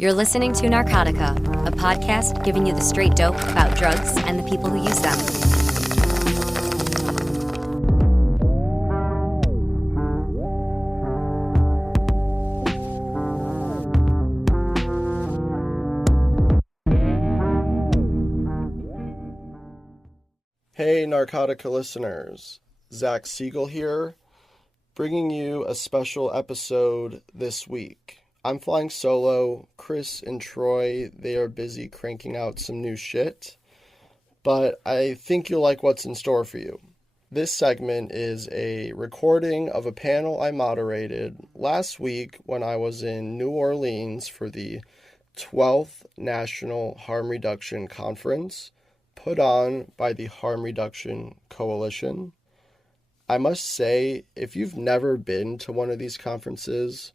You're listening to Narcotica, a podcast giving you the straight dope about drugs and the people who use them. Hey Narcotica listeners, Zach Siegel here, bringing you a special episode this week. I'm flying solo. Chris and Troy, they are busy cranking out some new shit, but I think you'll like what's in store for you. This segment is a recording of a panel I moderated last week when I was in New Orleans for the 12th National Harm Reduction Conference, put on by the Harm Reduction Coalition. I must say, if you've never been to one of these conferences,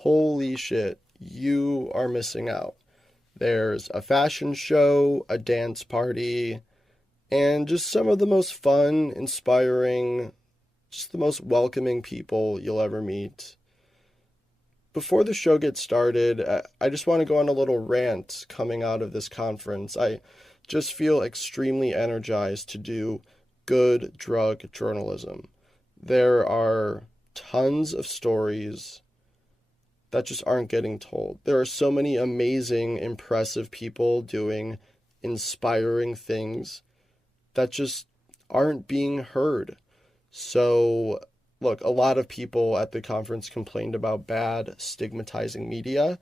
holy shit, you are missing out. There's a fashion show, a dance party, and just some of the most fun, inspiring, just the most welcoming people you'll ever meet. Before the show gets started, I just want to go on a little rant coming out of this conference. I just feel extremely energized to do good drug journalism. There are tons of stories that just aren't getting told. There are so many amazing, impressive people doing inspiring things that just aren't being heard. So, look, a lot of people at the conference complained about bad, stigmatizing media,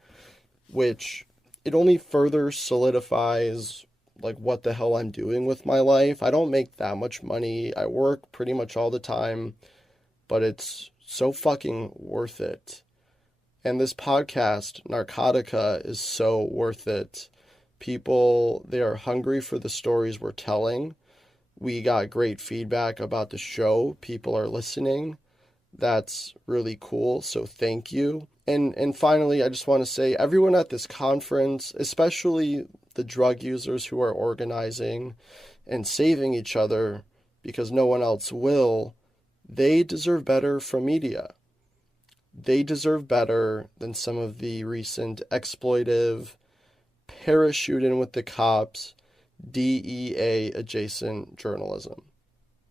which it only further solidifies like what the hell I'm doing with my life. I don't make that much money. I work pretty much all the time, but it's so fucking worth it. And this podcast, Narcotica, is so worth it. People, they are hungry for the stories we're telling. We got great feedback about the show. People are listening. That's really cool, so thank you. And finally, I just want to say, everyone at this conference, especially the drug users who are organizing and saving each other because no one else will, they deserve better from media. They deserve better than some of the recent exploitive, parachute in with the cops, DEA adjacent journalism.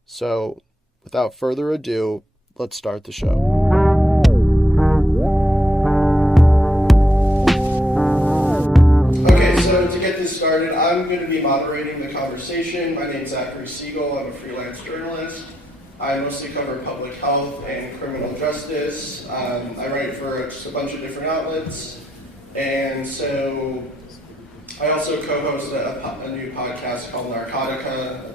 So, without further ado, let's start the show. Okay, so to get this started, I'm going to be moderating the conversation. My name's Zachary Siegel. I'm a freelance journalist. I mostly cover public health and criminal justice. I write for just a bunch of different outlets. And so I also co-host a new podcast called Narcotica.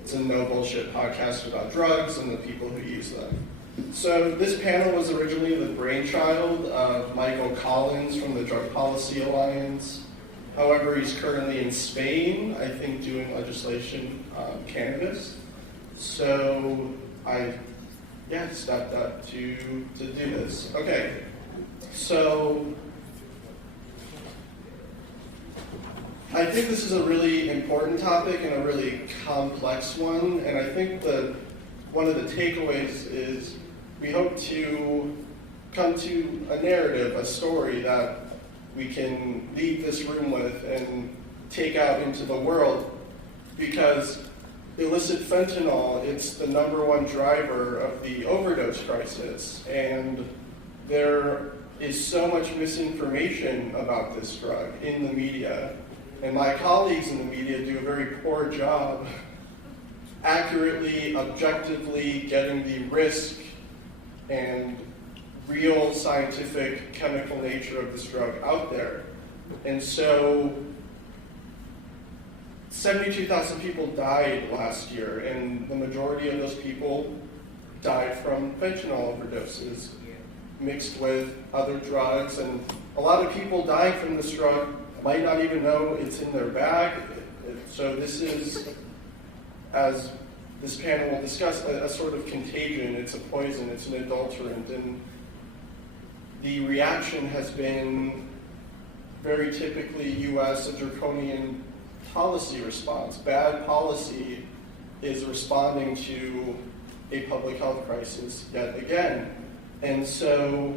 It's a no bullshit podcast about drugs and the people who use them. So this panel was originally the brainchild of Michael Collins from the Drug Policy Alliance. However, he's currently in Spain, I think, doing legislation on cannabis. So I stepped up to do this. Okay, so I think this is a really important topic and a really complex one, and I think one of the takeaways is we hope to come to a narrative, a story that we can leave this room with and take out into the world, because illicit fentanyl, it's the number one driver of the overdose crisis, and there is so much misinformation about this drug in the media, and my colleagues in the media do a very poor job accurately, objectively getting the risk and real scientific chemical nature of this drug out there. And so 72,000 people died last year, and the majority of those people died from fentanyl overdoses mixed with other drugs, and a lot of people dying from this drug might not even know it's in their bag. So this is, as this panel will discuss, a sort of contagion. It's a poison, it's an adulterant, and the reaction has been very typically U.S., a draconian policy response. Bad policy is responding to a public health crisis yet again. And so,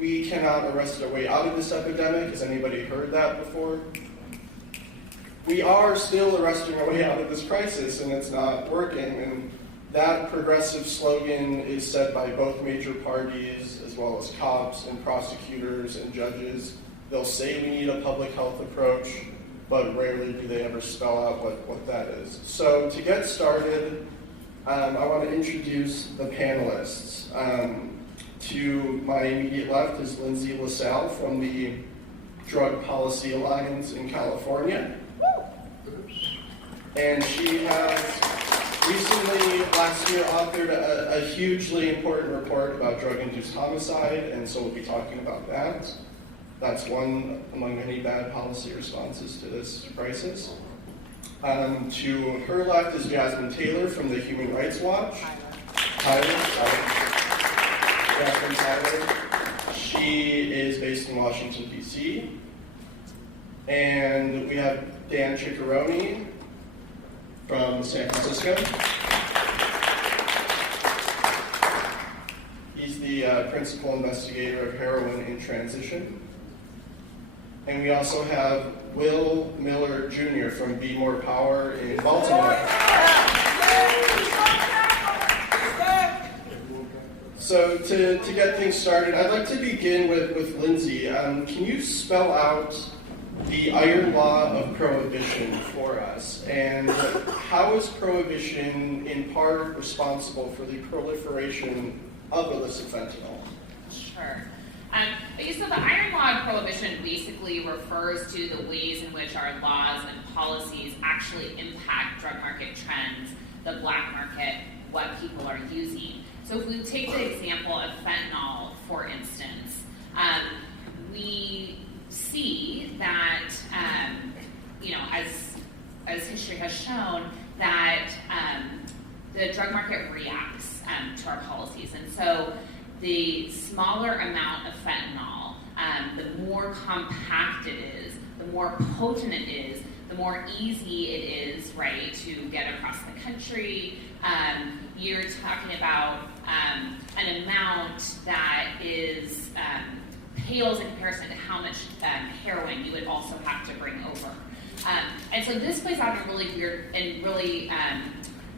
we cannot arrest our way out of this epidemic. Has anybody heard that before? We are still arresting our way out of this crisis, and it's not working. And that progressive slogan is said by both major parties, as well as cops and prosecutors and judges. They'll say we need a public health approach, but rarely do they ever spell out what that is. So to get started, I want to introduce the panelists. To my immediate left is Lindsay LaSalle from the Drug Policy Alliance in California. And she has recently, last year, authored a hugely important report about drug-induced homicide, and so we'll be talking about that. That's one among many bad policy responses to this crisis. To her left is Jasmine Tyler from the Human Rights Watch. Jasmine Tyler. She is based in Washington, D.C. And we have Dan Ciccarone from San Francisco. He's the principal investigator of heroin in transition. And we also have Will Miller Jr. from BMore Power in Baltimore. So to get things started, I'd like to begin with Lindsay. Can you spell out the iron law of prohibition for us? And how is prohibition in part responsible for the proliferation of illicit fentanyl? Sure. So the iron law of prohibition basically refers to the ways in which our laws and policies actually impact drug market trends, the black market, what people are using. So if we take the example of fentanyl, for instance, we see that, as history has shown, that the drug market reacts to our policies. And so the smaller amount of fentanyl, the more compact it is, the more potent it is, the more easy it is, right, to get across the country. You're talking about an amount that is pales in comparison to how much heroin you would also have to bring over. And so this plays out in really weird and really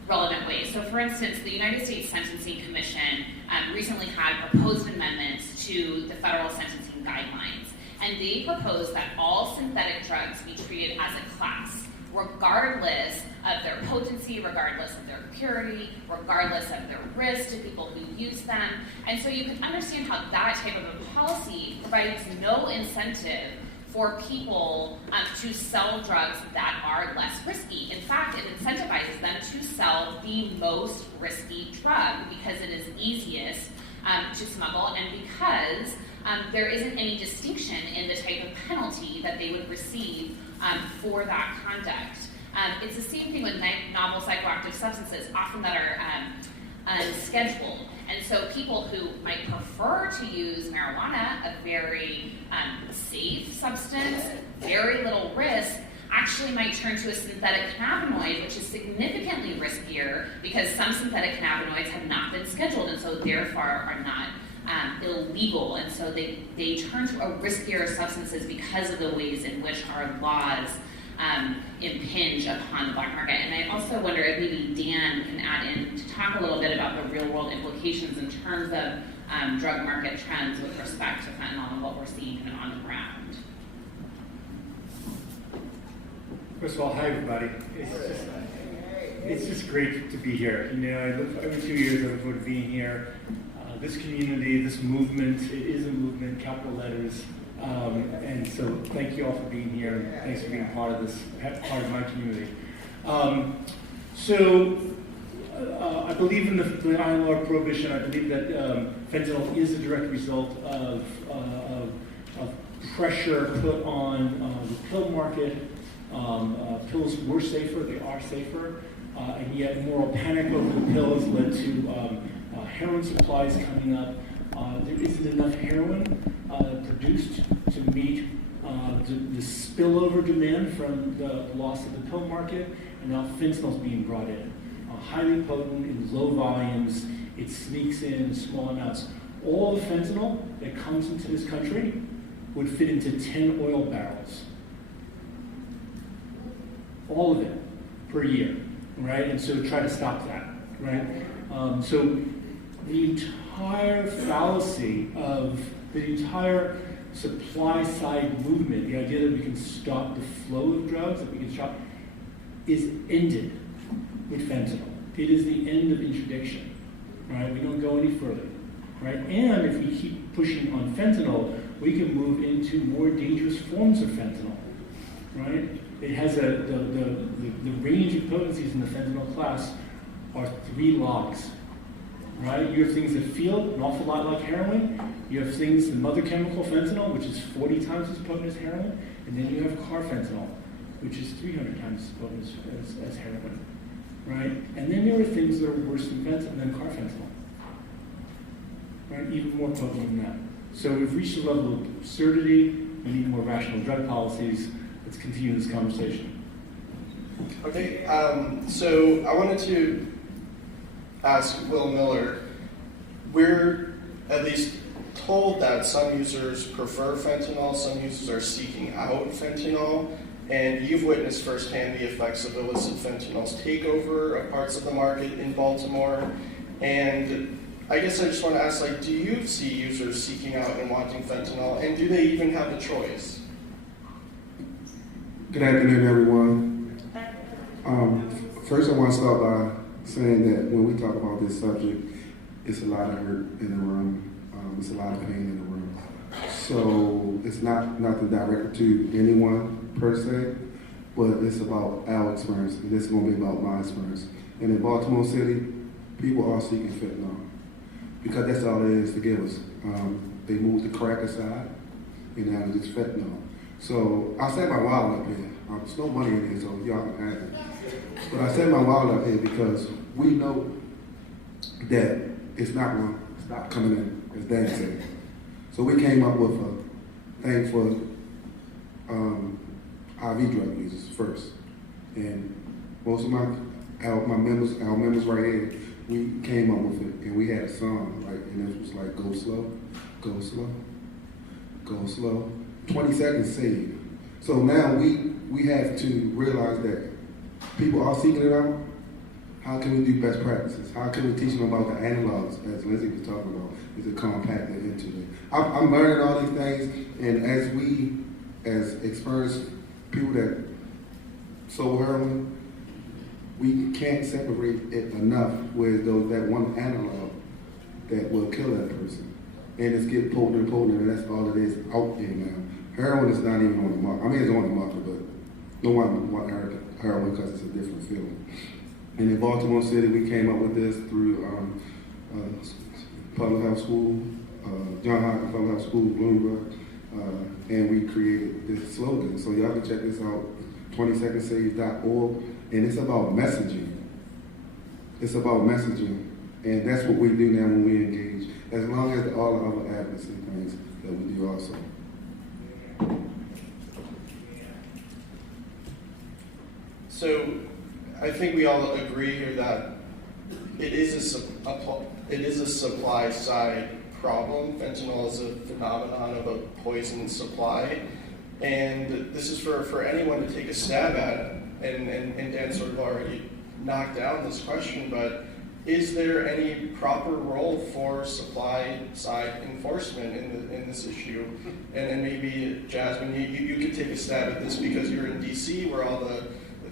relevant ways. So for instance, the United States Sentencing Commission recently had proposed amendments to the federal sentencing guidelines. And they proposed that all synthetic drugs be treated as a class, regardless of their potency, regardless of their purity, regardless of their risk to people who use them. And so you can understand how that type of a policy provides no incentive for people to sell drugs that are less risky. In fact, it incentivizes them to sell the most risky drug because it is easiest to smuggle and because there isn't any distinction in the type of penalty that they would receive for that conduct. It's the same thing with novel psychoactive substances, often that are unscheduled. And so people who might prefer to use marijuana, a very safe substance, very little risk, actually might turn to a synthetic cannabinoid, which is significantly riskier because some synthetic cannabinoids have not been scheduled and so therefore are not illegal. And so they turn to a riskier substances because of the ways in which our laws impinge upon the black market. And I also wonder if maybe Dan can add in to talk a little bit about the real world implications in terms of drug market trends with respect to fentanyl and what we're seeing kind of on the ground. First of all, hi everybody. It's just great to be here. Every 2 years I look forward to being here. This community, this movement, it is a movement, capital letters. And so thank you all for being here, and thanks for being part of this, part of my community. I believe in the iron law of prohibition. I believe that fentanyl is a direct result of pressure put on the pill market. Pills were safer, they are safer, and yet moral panic over the pills led to heroin supplies coming up. There isn't enough heroin produced to meet the spillover demand from the loss of the pill market, and now fentanyl's being brought in. Highly potent in low volumes, it sneaks in small amounts. all the fentanyl that comes into this country would fit into 10 oil barrels. All of it per year, right? And so try to stop that, right? So the entire fallacy of the entire supply side movement, the idea that we can stop the flow of drugs, that we can stop, is ended with fentanyl. It is the end of interdiction, right? We don't go any further, right? And if we keep pushing on fentanyl, we can move into more dangerous forms of fentanyl, right? It has the range of potencies in the fentanyl class are 3 logs, right? You have things that feel an awful lot like heroin. You have things, the mother chemical fentanyl, which is 40 times as potent as heroin, and then you have carfentanil, which is 300 times as potent as heroin, right? And then there are things that are worse than carfentanil, right? Even more potent than that. So we've reached a level of absurdity. We need more rational drug policies. Let's continue this conversation. Okay, so I wanted to ask Will Miller, we're at least told that some users prefer fentanyl, some users are seeking out fentanyl, and you've witnessed firsthand the effects of illicit fentanyl's takeover of parts of the market in Baltimore. And I guess I just want to ask, like, do you see users seeking out and wanting fentanyl, and do they even have a choice? Good afternoon, everyone. First, I want to start by saying that when we talk about this subject, it's a lot of hurt in the room. It's a lot of pain in the room. So it's not nothing directed to anyone per se, but it's about our experience, and this is going to be about my experience. And in Baltimore City, people are seeking fentanyl because that's all it is to give us. They moved the crack aside, and now it's fentanyl. So I set my wallet up here. There's no money in here, so y'all can have it. But I set my wallet up here because we know that it's not going to stop coming in, as Dan said. So we came up with a thing for IV drug users first. And most of our members right here, we came up with it, and we had a song, right? And it was like, go slow, go slow, go slow. 20 seconds saved. So now we have to realize that people are seeking it out. How can we do best practices? How can we teach them about the analogs, as Lindsay was talking about, is it compacted into it? I'm learning all these things, and as we, as experienced people that sold heroin, we can't separate it enough with that one analog that will kill that person. And it's getting potent and potent, and that's all it is out there now. Heroin is not even on the market. I mean, it's on the market, but no one wants heroin because it's a different feeling. And in Baltimore City, we came up with this through public health school, John Hopkins Public Health School, Bloomberg, and we created this slogan. So y'all can check this out, 20secondsave.org, and it's about messaging. It's about messaging, and that's what we do now when we engage, as long as all the other advocacy things that we do also. So I think we all agree here that it is a supply side problem. Fentanyl is a phenomenon of a poison supply, and this is for anyone to take a stab at. And Dan sort of already knocked down this question, but is there any proper role for supply side enforcement in this issue? And maybe Jasmine, you could take a stab at this because you're in DC, where all the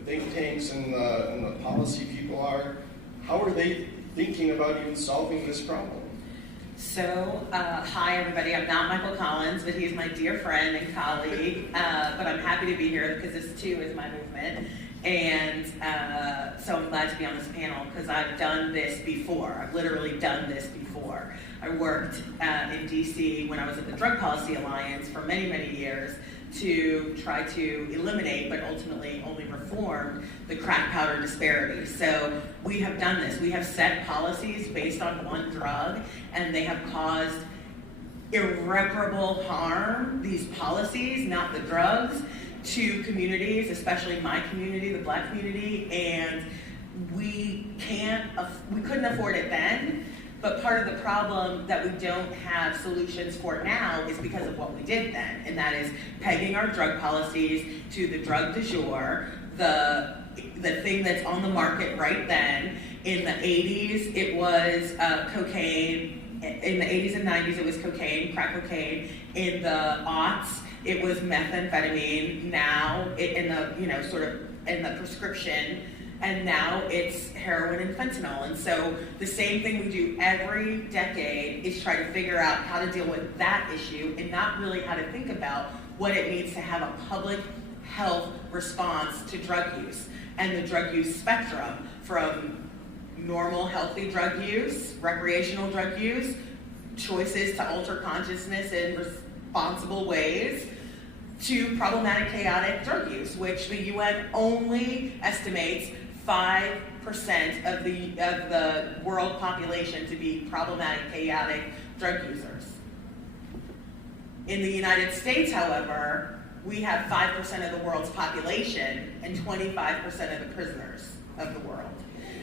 think tanks and the policy people are. How are they thinking about even solving this problem? So, hi everybody, I'm not Michael Collins, but he's my dear friend and colleague, but I'm happy to be here because this too is my movement. And so I'm glad to be on this panel because I've done this before. I've literally done this before. I worked in DC when I was at the Drug Policy Alliance for many, many years to try to eliminate, but ultimately only reform, the crack powder disparity. So we have done this. We have set policies based on one drug, and they have caused irreparable harm, these policies, not the drugs, to communities, especially my community, the Black community, and we couldn't afford it then, but part part of the problem that we don't have solutions for now is because of what we did then, and that is pegging our drug policies to the drug du jour, the thing that's on the market right then. In the 80s, it was cocaine. In the 80s and 90s, it was cocaine, crack cocaine. In the aughts, it was methamphetamine. Now, in the prescription, and now it's heroin and fentanyl. And so the same thing we do every decade is try to figure out how to deal with that issue and not really how to think about what it means to have a public health response to drug use and the drug use spectrum, from normal healthy drug use, recreational drug use, choices to alter consciousness in responsible ways, to problematic chaotic drug use, which the UN only estimates 5% of the world population to be problematic chaotic drug users. In the United States, however, we have 5% of the world's population and 25% of the prisoners of the world.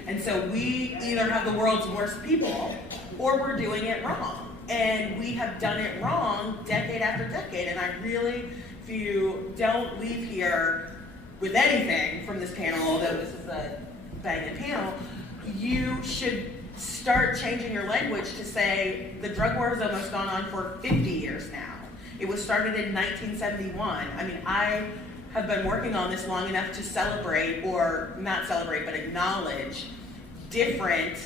And so we either have the world's worst people or we're doing it wrong. And we have done it wrong decade after decade. And I really, if you don't leave here with anything from this panel, although this is a banging panel, you should start changing your language to say the drug war has almost gone on for 50 years now. It was started in 1971. I mean, I have been working on this long enough to celebrate, or not celebrate, but acknowledge different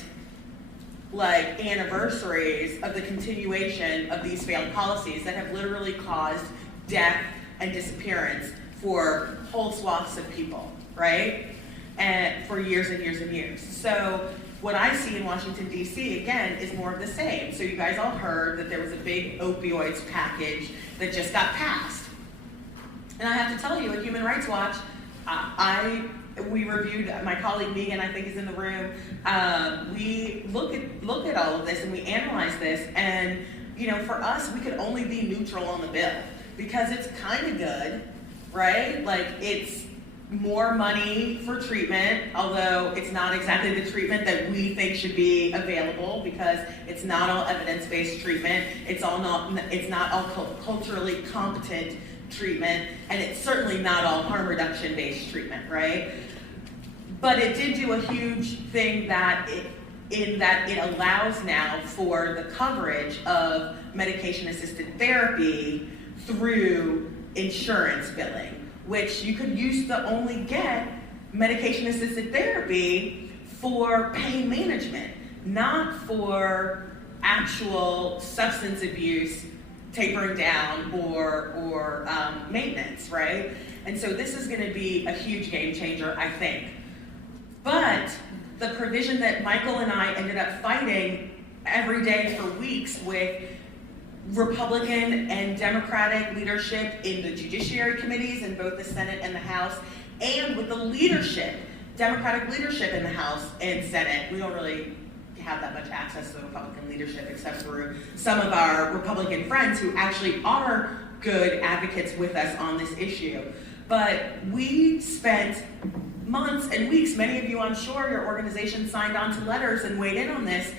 anniversaries of the continuation of these failed policies that have literally caused death and disappearance for whole swaths of people, right? And for years and years and years. So what I see in Washington, D.C., again, is more of the same. So you guys all heard that there was a big opioids package that just got passed. And I have to tell you, at Human Rights Watch, we reviewed, my colleague Megan, I think, is in the room. We look at all of this and we analyze this, and for us, we could only be neutral on the bill because it's kind of good, right? It's more money for treatment, although it's not exactly the treatment that we think should be available, because it's not all evidence-based treatment. It's not all culturally competent treatment, and it's certainly not all harm reduction-based treatment, right? But it did do a huge thing in that it allows now for the coverage of medication-assisted therapy through insurance billing, which you could used to only get medication-assisted therapy for pain management, not for actual substance abuse tapering down or maintenance, right? And so this is going to be a huge game changer, I think. But the provision that Michael and I ended up fighting every day for weeks with Republican and Democratic leadership in the judiciary committees in both the Senate and the House, and with the leadership, Democratic leadership in the House and Senate. We don't really have that much access to the Republican leadership except through some of our Republican friends who actually are good advocates with us on this issue. But we spent months and weeks, many of you, I'm sure, your organization signed on to letters and weighed in on this,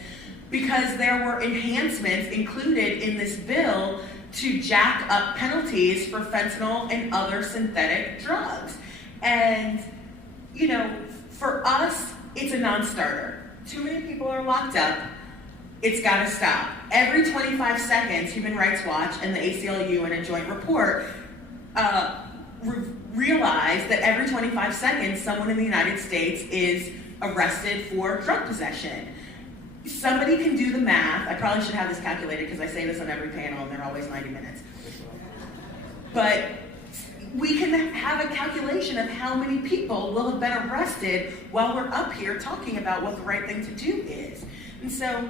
because there were enhancements included in this bill to jack up penalties for fentanyl and other synthetic drugs. And, for us, it's a non-starter. Too many people are locked up. It's got to stop. Every 25 seconds, Human Rights Watch and the ACLU in a joint report realize that every 25 seconds, someone in the United States is arrested for drug possession. Somebody can do the math. I probably should have this calculated because I say this on every panel and they're always 90 minutes. But we can have a calculation of how many people will have been arrested while we're up here talking about what the right thing to do is. And so,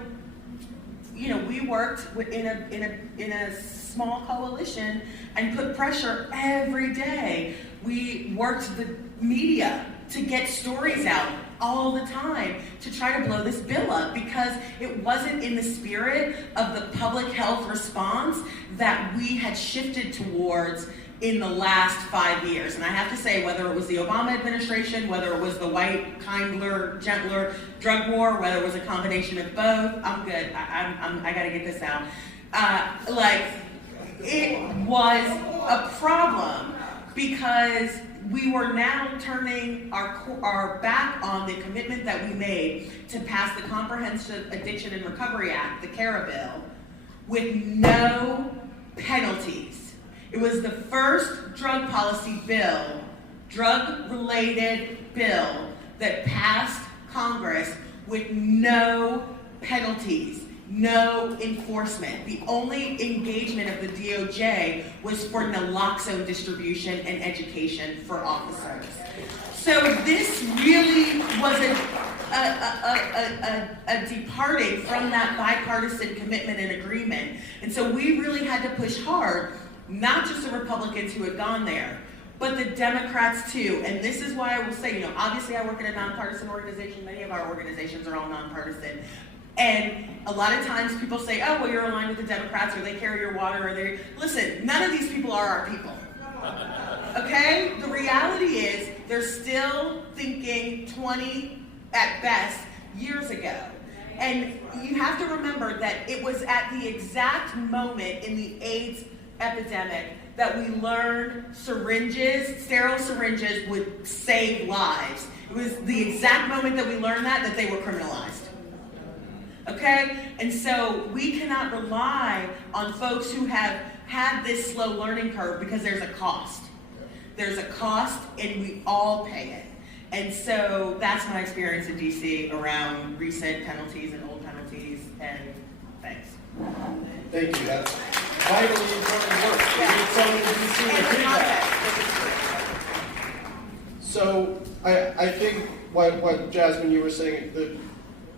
we worked in a small coalition and put pressure every day. We worked the media to get stories out all the time to try to blow this bill up, because it wasn't in the spirit of the public health response that we had shifted towards in the last 5 years. And I have to say, whether it was the Obama administration, whether it was the white, kindler, gentler drug war, whether it was a combination of both, I'm good. I got to get this out. It was a problem because we were now turning our back on the commitment that we made to pass the Comprehensive Addiction and Recovery Act, the CARA bill, with no penalties. It was the first drug policy bill, drug-related bill, that passed Congress with no penalties, no enforcement. The only engagement of the DOJ was for naloxone distribution and education for officers. So this really was a departing from that bipartisan commitment and agreement. And so we really had to push hard, not just the Republicans who had gone there, but the Democrats too. And this is why I will say, obviously I work in a nonpartisan organization. Many of our organizations are all nonpartisan. And a lot of times people say, oh, well, you're aligned with the Democrats, or they carry your water, or they... Listen, none of these people are our people. Okay? The reality is they're still thinking 20, at best, years ago. And you have to remember that it was at the exact moment in the AIDS epidemic that we learned sterile syringes would save lives. It was the exact moment that we learned that they were criminalized. Okay? And so we cannot rely on folks who have had this slow learning curve because there's a cost. There's a cost and we all pay it. And so that's my experience in DC around recent penalties and old penalties, and thanks. Thank you. That's vitally important work. We need someone in DC to do that. So I think what Jasmine, you were saying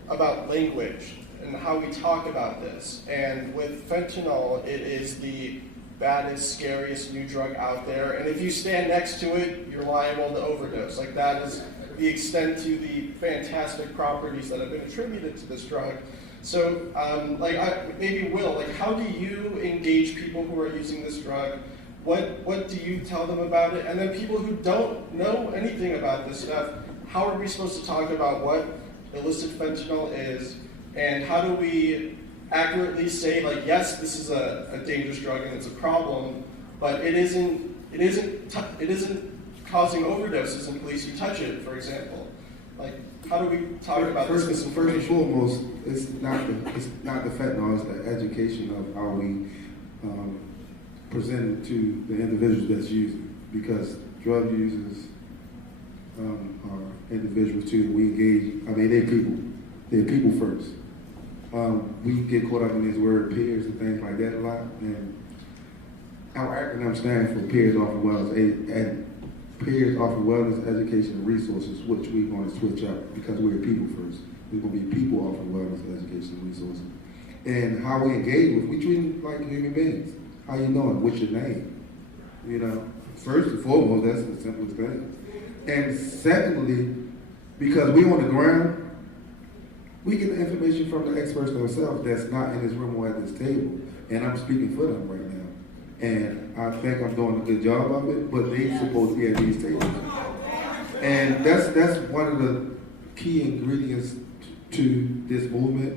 about language and how we talk about this. And with fentanyl, it is the baddest, scariest new drug out there. And if you stand next to it, you're liable to overdose. Like, that is the extent to the fantastic properties that have been attributed to this drug. So, maybe Will, how do you engage people who are using this drug? What do you tell them about it? And then people who don't know anything about this stuff, how are we supposed to talk about what illicit fentanyl is, and how do we accurately say, yes, this is a dangerous drug and it's a problem, but it isn't causing overdoses in police who touch it, for example. How do we talk about this misinformation? First and foremost, it's not the fentanyl, it's the education of how we present it to the individuals that's using, because drug users are individuals too. We engage, they're people first. We get caught up in this word peers and things like that a lot, and our acronym stands for Peers Offer Wellness, Education, and Resources, which we're going to switch up because we're people first. We're going to be People Offer Wellness, Education, and Resources. And how we engage with, we treat them like human beings. How you doing? What's your name? First and foremost, that's the simplest thing. And secondly, because we're on the ground, we get the information from the experts themselves that's not in this room or at this table. And I'm speaking for them right now. And I think I'm doing a good job of it, but they're supposed to be at these tables. And that's one of the key ingredients to this movement.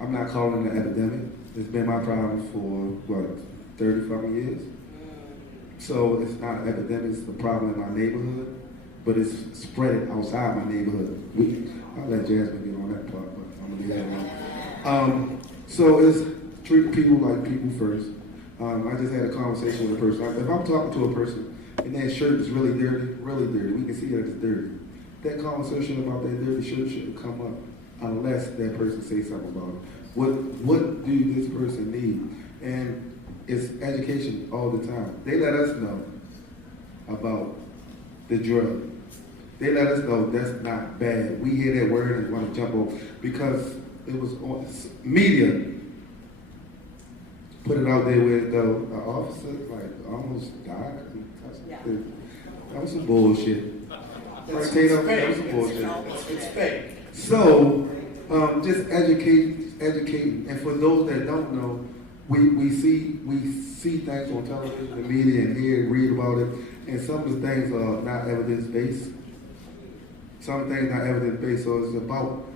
I'm not calling it an epidemic. It's been my problem for, 30-something years? So it's not an epidemic, it's the problem in my neighborhood, but it's spread outside my neighborhood. I'll let Jasmine get on that part, but I'm gonna leave that alone. So it's treat people like people first. I just had a conversation with a person. If I'm talking to a person and that shirt is really dirty, we can see that it's dirty. That conversation about that dirty shirt shouldn't come up unless that person says something about it. What do this person need? And it's education all the time. They let us know about the drug. They let us know that's not bad. We hear that word and want to jump over because it was on media. Put it out there where the officer almost died. Yeah. That was some bullshit. That was some bullshit. It's fake. So just educate, and for those that don't know, we see things on television, the media, and hear and read about it, and some of the things are not evidence-based. Some things not evidence-based, so it's about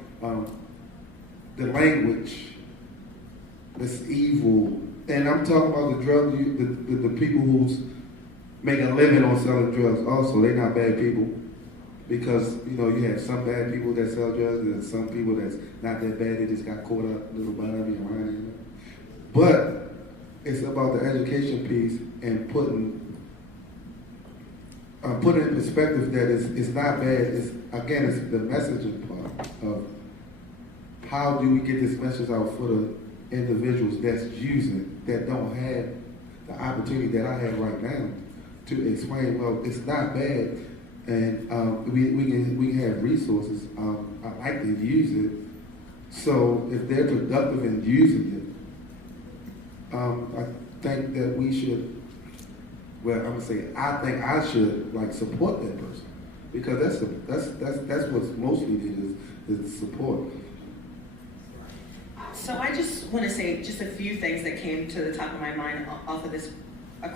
the language that's evil. And I'm talking about the drug, the people who's making a living on selling drugs also. They're not bad people. Because, you have some bad people that sell drugs, and some people that's not that bad, they just got caught up a little by being around. But it's about the education piece and putting in perspective that it's not bad. It's the messaging part of how do we get this message out for the individuals that's using, that don't have the opportunity that I have right now to explain, well, it's not bad. And we can have resources. I like to use it. So if they're productive in using it, I think that we should. Well, I'm gonna say I think I should support that person, because that's what's mostly needed is support. So I just want to say just a few things that came to the top of my mind off of this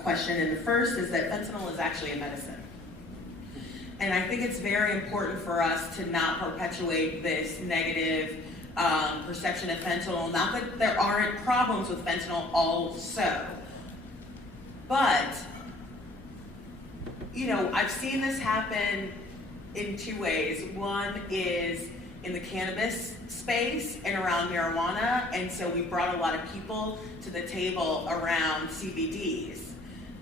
question. And the first is that fentanyl is actually a medicine. And I think it's very important for us to not perpetuate this negative perception of fentanyl. Not that there aren't problems with fentanyl also. But, I've seen this happen in two ways. One is in the cannabis space and around marijuana. And so we brought a lot of people to the table around CBDs.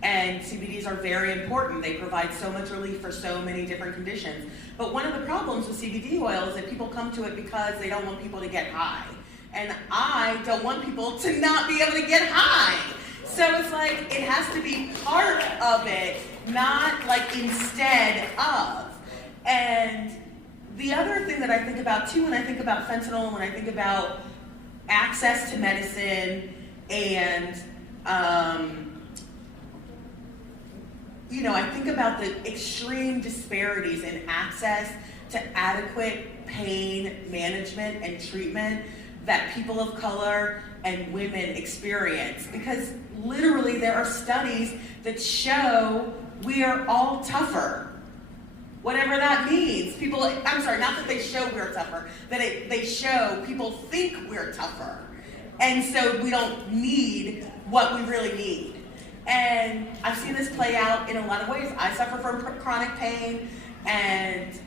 And CBDs are very important. They provide so much relief for so many different conditions. But one of the problems with CBD oil is that people come to it because they don't want people to get high. And I don't want people to not be able to get high. So it's it has to be part of it, not instead of. And the other thing that I think about too, when I think about fentanyl, when I think about access to medicine and, I think about the extreme disparities in access to adequate pain management and treatment that people of color and women experience. Because literally there are studies that show we are all tougher. Whatever that means. Not that they show we're tougher, that they show people think we're tougher. And so we don't need what we really need. And I've seen this play out in a lot of ways. I suffer from chronic pain, and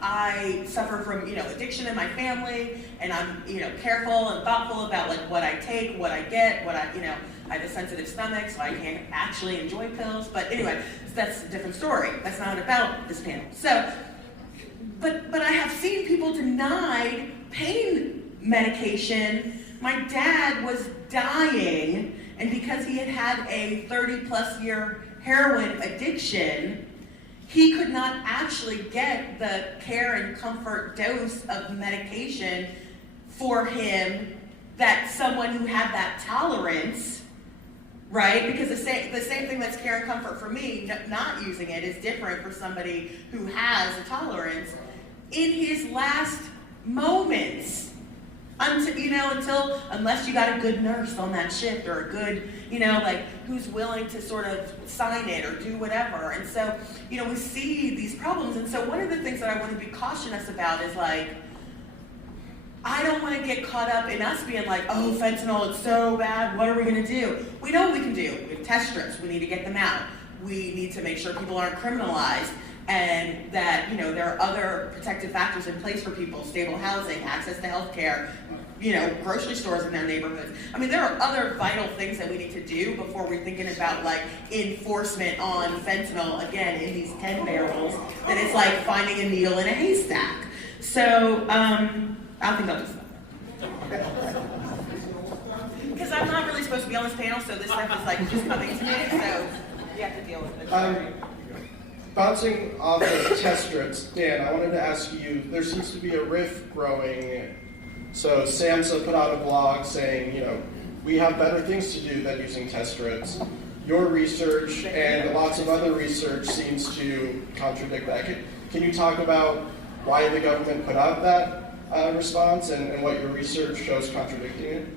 I suffer from addiction in my family, and I'm careful and thoughtful about what I take, what I get, I have a sensitive stomach, so I can't actually enjoy pills. But anyway, that's a different story. That's not about this panel. So, but I have seen people denied pain medication. My dad was dying. And because he had a 30-plus year heroin addiction, he could not actually get the care and comfort dose of medication for him that someone who had that tolerance, right? Because the same thing that's care and comfort for me, not using it, is different for somebody who has a tolerance. In his last moments, unless you got a good nurse on that shift, or a good, who's willing to sort of sign it or do whatever. And so, we see these problems. And so one of the things that I want to be cautious about is I don't want to get caught up in us being oh, fentanyl, it's so bad, what are we going to do? We know what we can do. We have test strips, we need to get them out. We need to make sure people aren't criminalized. And that, there are other protective factors in place for people: stable housing, access to health care, grocery stores in their neighborhoods. I mean, there are other vital things that we need to do before we're thinking about enforcement on fentanyl, again, in these 10 barrels, that it's like finding a needle in a haystack. So, I think I'll just stop there. Because I'm not really supposed to be on this panel, so this stuff is just coming to me, so you have to deal with it. Bouncing off of test strips, Dan, I wanted to ask you, there seems to be a rift growing. So SAMHSA put out a blog saying, we have better things to do than using test strips. Your research and lots of other research seems to contradict that. Can you talk about why the government put out that response and what your research shows contradicting it?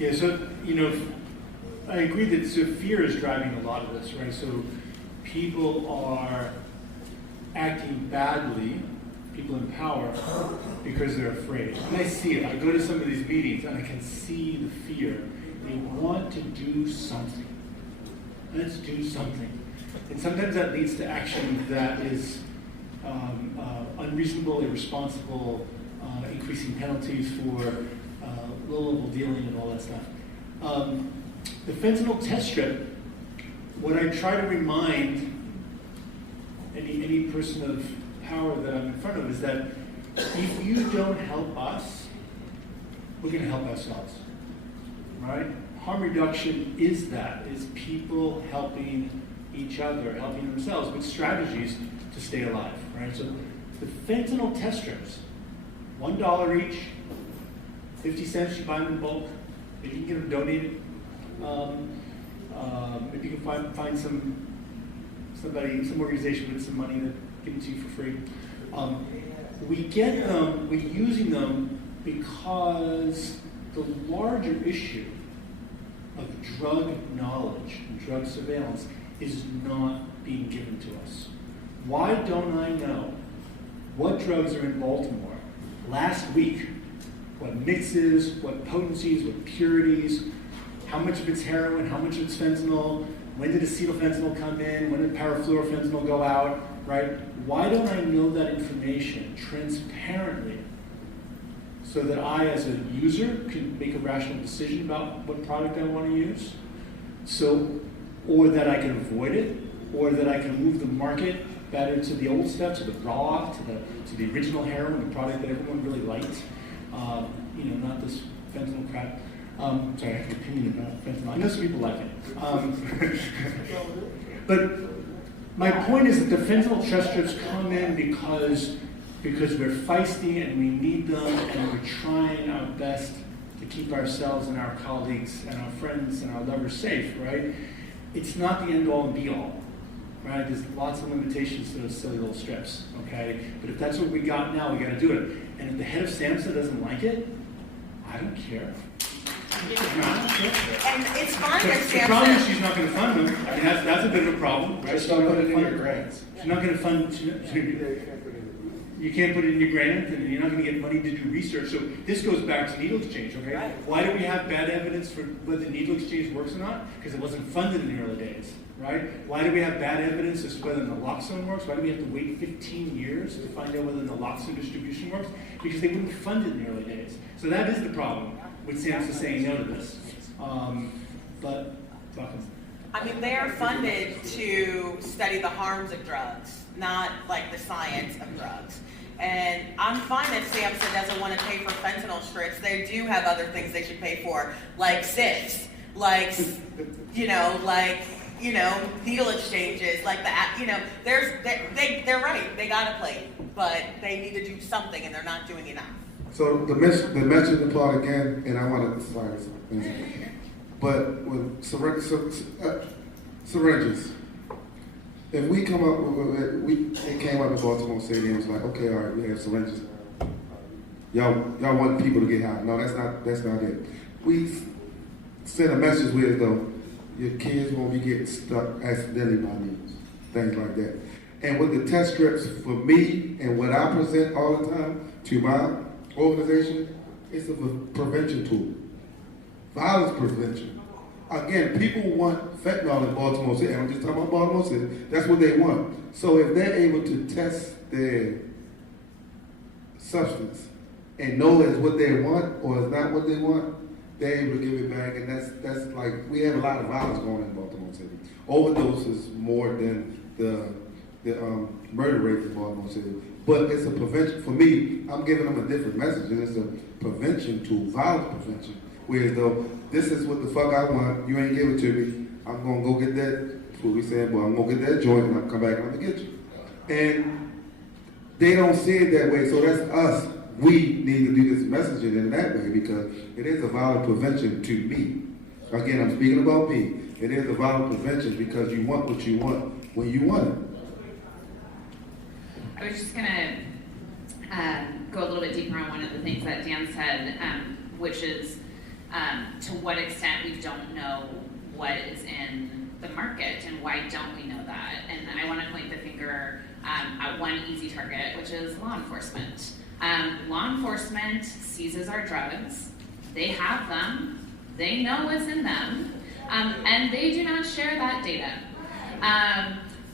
Yeah, so, I agree that fear is driving a lot of this, right? So people are acting badly, people in power, because they're afraid. And I see it. I go to some of these meetings and I can see the fear. They want to do something. Let's do something. And sometimes that leads to action that is unreasonable, irresponsible, increasing penalties for low-level dealing and all that stuff. The fentanyl test strip, what I try to remind any person of power that I'm in front of is that if you don't help us, we're going to help ourselves, right? Harm reduction is people helping each other, helping themselves with strategies to stay alive, right? So the fentanyl test strips, $1 each, 50 cents, you buy them in bulk. Maybe you can get them donated. Maybe you can find some organization with some money that give it to you for free. We get them, we're using them because the larger issue of drug knowledge and drug surveillance is not being given to us. Why don't I know what drugs are in Baltimore last week? What mixes, what potencies, what purities, how much of it's heroin, how much of it's fentanyl, when did acetylfentanyl come in, when did parafluorofentanyl go out, right? Why don't I know that information transparently so that I, as a user, can make a rational decision about what product I want to use? Or that I can avoid it, or that I can move the market better to the old stuff, to the raw, to the original heroin, the product that everyone really liked. Not this fentanyl crap. Sorry, I have an opinion about fentanyl. I know some people like it. But my point is that the fentanyl test strips come in because we're feisty and we need them, and we're trying our best to keep ourselves and our colleagues and our friends and our lovers safe, right? It's not the end-all and be-all, right? There's lots of limitations to those silly little strips, okay? But if that's what we got now, we got to do it. And if the head of SAMHSA doesn't like it, I don't care. And it's fine if The problem is SAMHSA. she's not going to fund them. I mean, that's a bit of a problem, right? Just don't put it in your grants. She's not going to fund. You can't put it in your grant, and you're not going to get money to do research. So this goes back to needle exchange, okay? Right. Why do we have bad evidence for whether needle exchange works or not? Because it wasn't funded in the early days, right? Why do we have bad evidence as to whether naloxone works? Why do we have to wait 15 years to find out whether naloxone distribution works? Because they wouldn't fund it in the early days. So that is the problem with SAMHSA saying no to this. But I mean, they are funded to study the harms of drugs, not like the science of drugs. And I'm fine if SAMHSA doesn't want to pay for fentanyl strips. They do have other things they should pay for, like SIFs, like, needle exchanges, like they're right, they got a plate, but they need to do something, and they're not doing enough. So the mention applaud again, and I want to slide this. But with syringes, if we come up with it came up in Baltimore City and was like, okay, all right, we have syringes. Y'all want people to get high? No, that's not it. We send a message where though your kids won't be getting stuck accidentally by needles, things like that. And with the test strips, for me and what I present all the time to my organization, it's a prevention tool. Violence prevention. Again, people want fentanyl in Baltimore City. I'm just talking about Baltimore City. That's what they want. So if they're able to test their substance and know it's what they want or it's not what they want, they're able to give it back. And that's like, we have a lot of violence going on in Baltimore City. Overdoses more than the murder rate in Baltimore City. But it's a prevention. For me, I'm giving them a different message, and it's a prevention tool, violence prevention. Whereas though, this is what the fuck I want, you ain't give it to me, I'm gonna go get that, that's what we said, well, I'm gonna get that joint and I'll come back and I'm gonna get you. And they don't see it that way, so that's us. We need to do this messaging in that way because it is a violent prevention to me. Again, I'm speaking about me. It is a violent prevention because you want what you want when you want it. I was just going to go a little bit deeper on one of the things that Dan said, which is to what extent we don't know what is in the market, and why don't we know that? And I want to point the finger at one easy target, which is law enforcement. Law enforcement seizes our drugs. They have them. They know what's in them, and they do not share that data.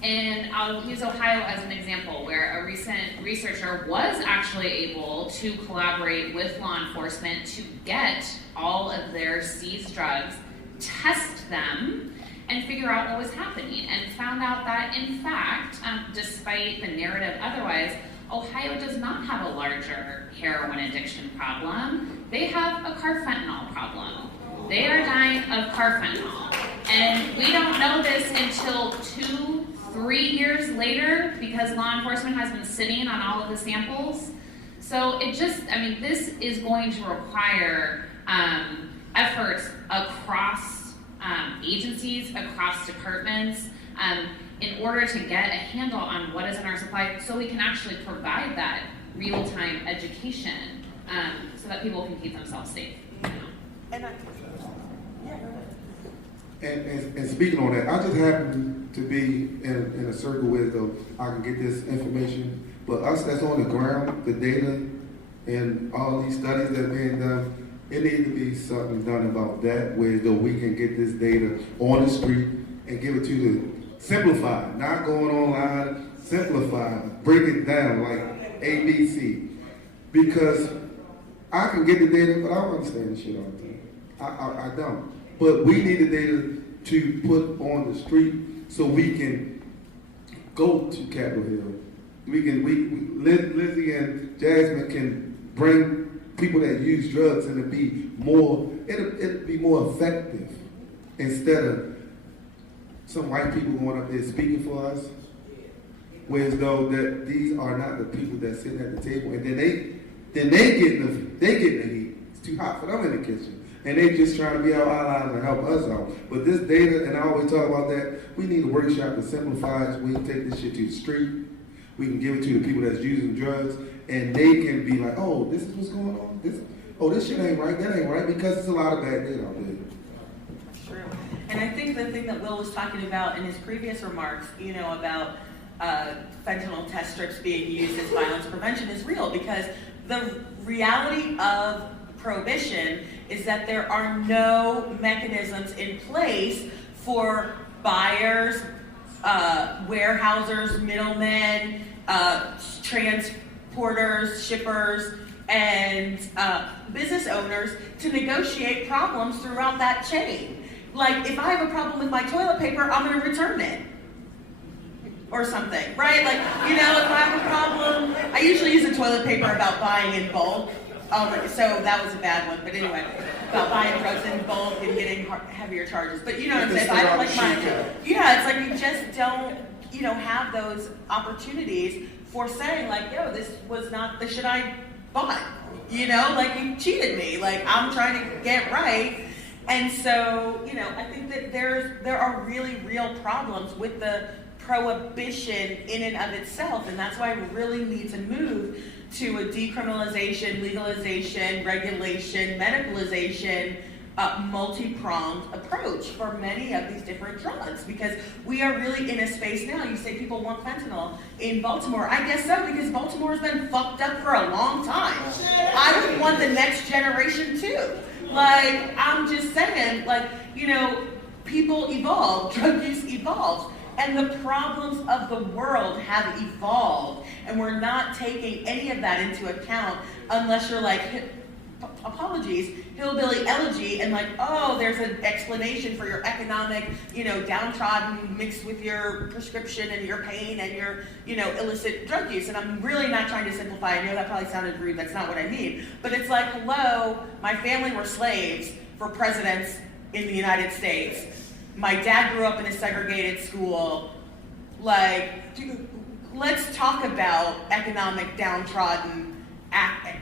And I'll use Ohio as an example, where a recent researcher was actually able to collaborate with law enforcement to get all of their seized drugs, test them, and figure out what was happening, and found out that, in fact, despite the narrative otherwise, Ohio does not have a larger heroin addiction problem. They have a carfentanil problem. They are dying of carfentanil. And we don't know this until 2-3 years later, because law enforcement has been sitting on all of the samples. So this is going to require efforts across agencies, across departments, in order to get a handle on what is in our supply, so we can actually provide that real-time education, so that people can keep themselves safe. And speaking on that, I just happen to be in a circle where I can get this information, but us that's on the ground, the data, and all these studies that are being done, it needs to be something done about that, where we can get this data on the street and give it to the simplify, not going online, simplify, break it down like ABC. Because I can get the data, but I don't understand the shit all the time. I don't. But we need the data to put on the street so we can go to Capitol Hill. Lindsay and Jasmine can bring people that use drugs, and it'll be more effective, instead of some white people going up there speaking for us, whereas though that these are not the people that sitting at the table, and then they getting the heat. It's too hot for them in the kitchen, and they just trying to be our allies and help us out. But this data, and I always talk about that, we need a workshop that simplifies. We can take this shit to the street. We can give it to the people that's using drugs, and they can be like, oh, this is what's going on. This shit ain't right. That ain't right, because it's a lot of bad data out there. True. And I think the thing that Will was talking about in his previous remarks, about fentanyl test strips being used as violence prevention is real, because the reality of prohibition is that there are no mechanisms in place for buyers, warehousers, middlemen, transporters, shippers, and business owners to negotiate problems throughout that chain. Like, if I have a problem with my toilet paper, I'm going to return it. Or something, right? Like, if I have a problem, I usually use the toilet paper about buying in bulk. So that was a bad one, but anyway, about buying drugs in bulk and getting heavier charges. But you know what I'm saying? If I don't like mine, it's like you just don't, have those opportunities for saying like, yo, this was not the shit I bought. Like you cheated me. Like I'm trying to get right. And so, I think that there are really real problems with the prohibition in and of itself, and that's why we really need to move to a decriminalization, legalization, regulation, medicalization, multi-pronged approach for many of these different drugs, because we are really in a space now. You say people want fentanyl in Baltimore. I guess so, because Baltimore's been fucked up for a long time. I would want the next generation too. Like, I'm just saying, like, people evolve, drug use evolves. And the problems of the world have evolved, and we're not taking any of that into account unless you're like, apologies, hillbilly elegy, and like, oh, there's an explanation for your economic, downtrodden mixed with your prescription and your pain and your, illicit drug use. And I'm really not trying to simplify. I know that probably sounded rude. That's not what I mean. But it's like, hello, my family were slaves for presidents in the United States. My dad grew up in a segregated school. Like, let's talk about economic downtrodden,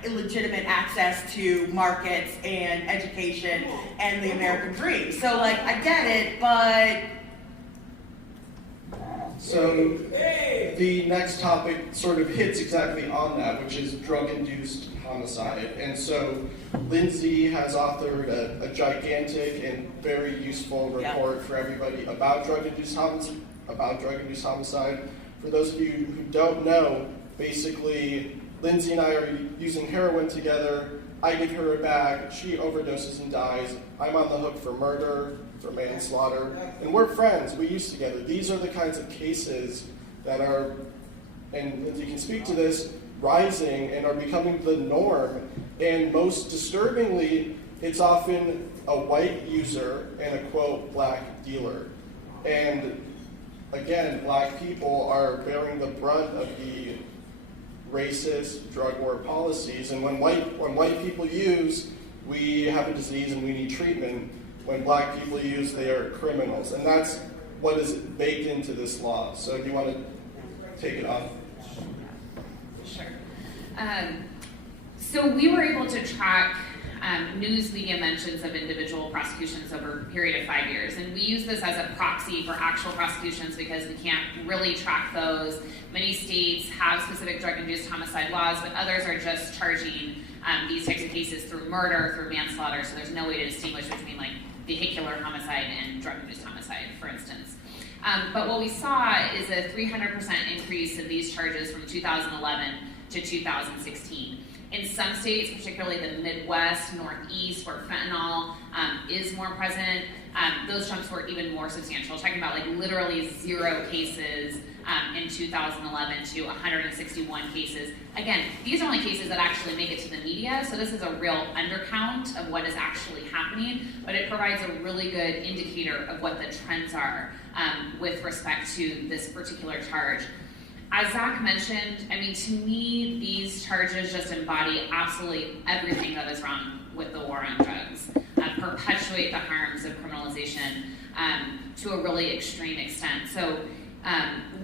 illegitimate access to markets and education and the American dream. So, like, I get it, but So the next topic sort of hits exactly on that, which is drug-induced homicide. And so Lindsay has authored a gigantic and very useful report for everybody about drug-induced homicide. For those of you who don't know, basically Lindsay and I are using heroin together. I give her a bag, she overdoses and dies. I'm on the hook for murder, for manslaughter, and we're friends, we use together. These are the kinds of cases that are, and Lindsay can speak to this, rising and are becoming the norm. And most disturbingly, it's often a white user and a, quote, black dealer. And again, black people are bearing the brunt of the racist drug war policies. And when white people use, we have a disease and we need treatment. When black people use, they are criminals. And that's what is baked into this law. So do you want to take it off? Sure. So we were able to track news media mentions of individual prosecutions over a period of 5 years. And we use this as a proxy for actual prosecutions because we can't really track those. Many states have specific drug-induced homicide laws, but others are just charging these types of cases through murder, through manslaughter, so there's no way to distinguish between like vehicular homicide and drug-induced homicide, for instance. But what we saw is a 300% increase in these charges from 2011 to 2016. In some states, particularly the Midwest, Northeast, where fentanyl is more present, those jumps were even more substantial. We're talking about like literally 0 cases in 2011 to 161 cases. Again, these are only cases that actually make it to the media, so this is a real undercount of what is actually happening, but it provides a really good indicator of what the trends are with respect to this particular charge. As Zach mentioned, I mean, to me, these charges just embody absolutely everything that is wrong with the war on drugs, perpetuate the harms of criminalization to a really extreme extent. So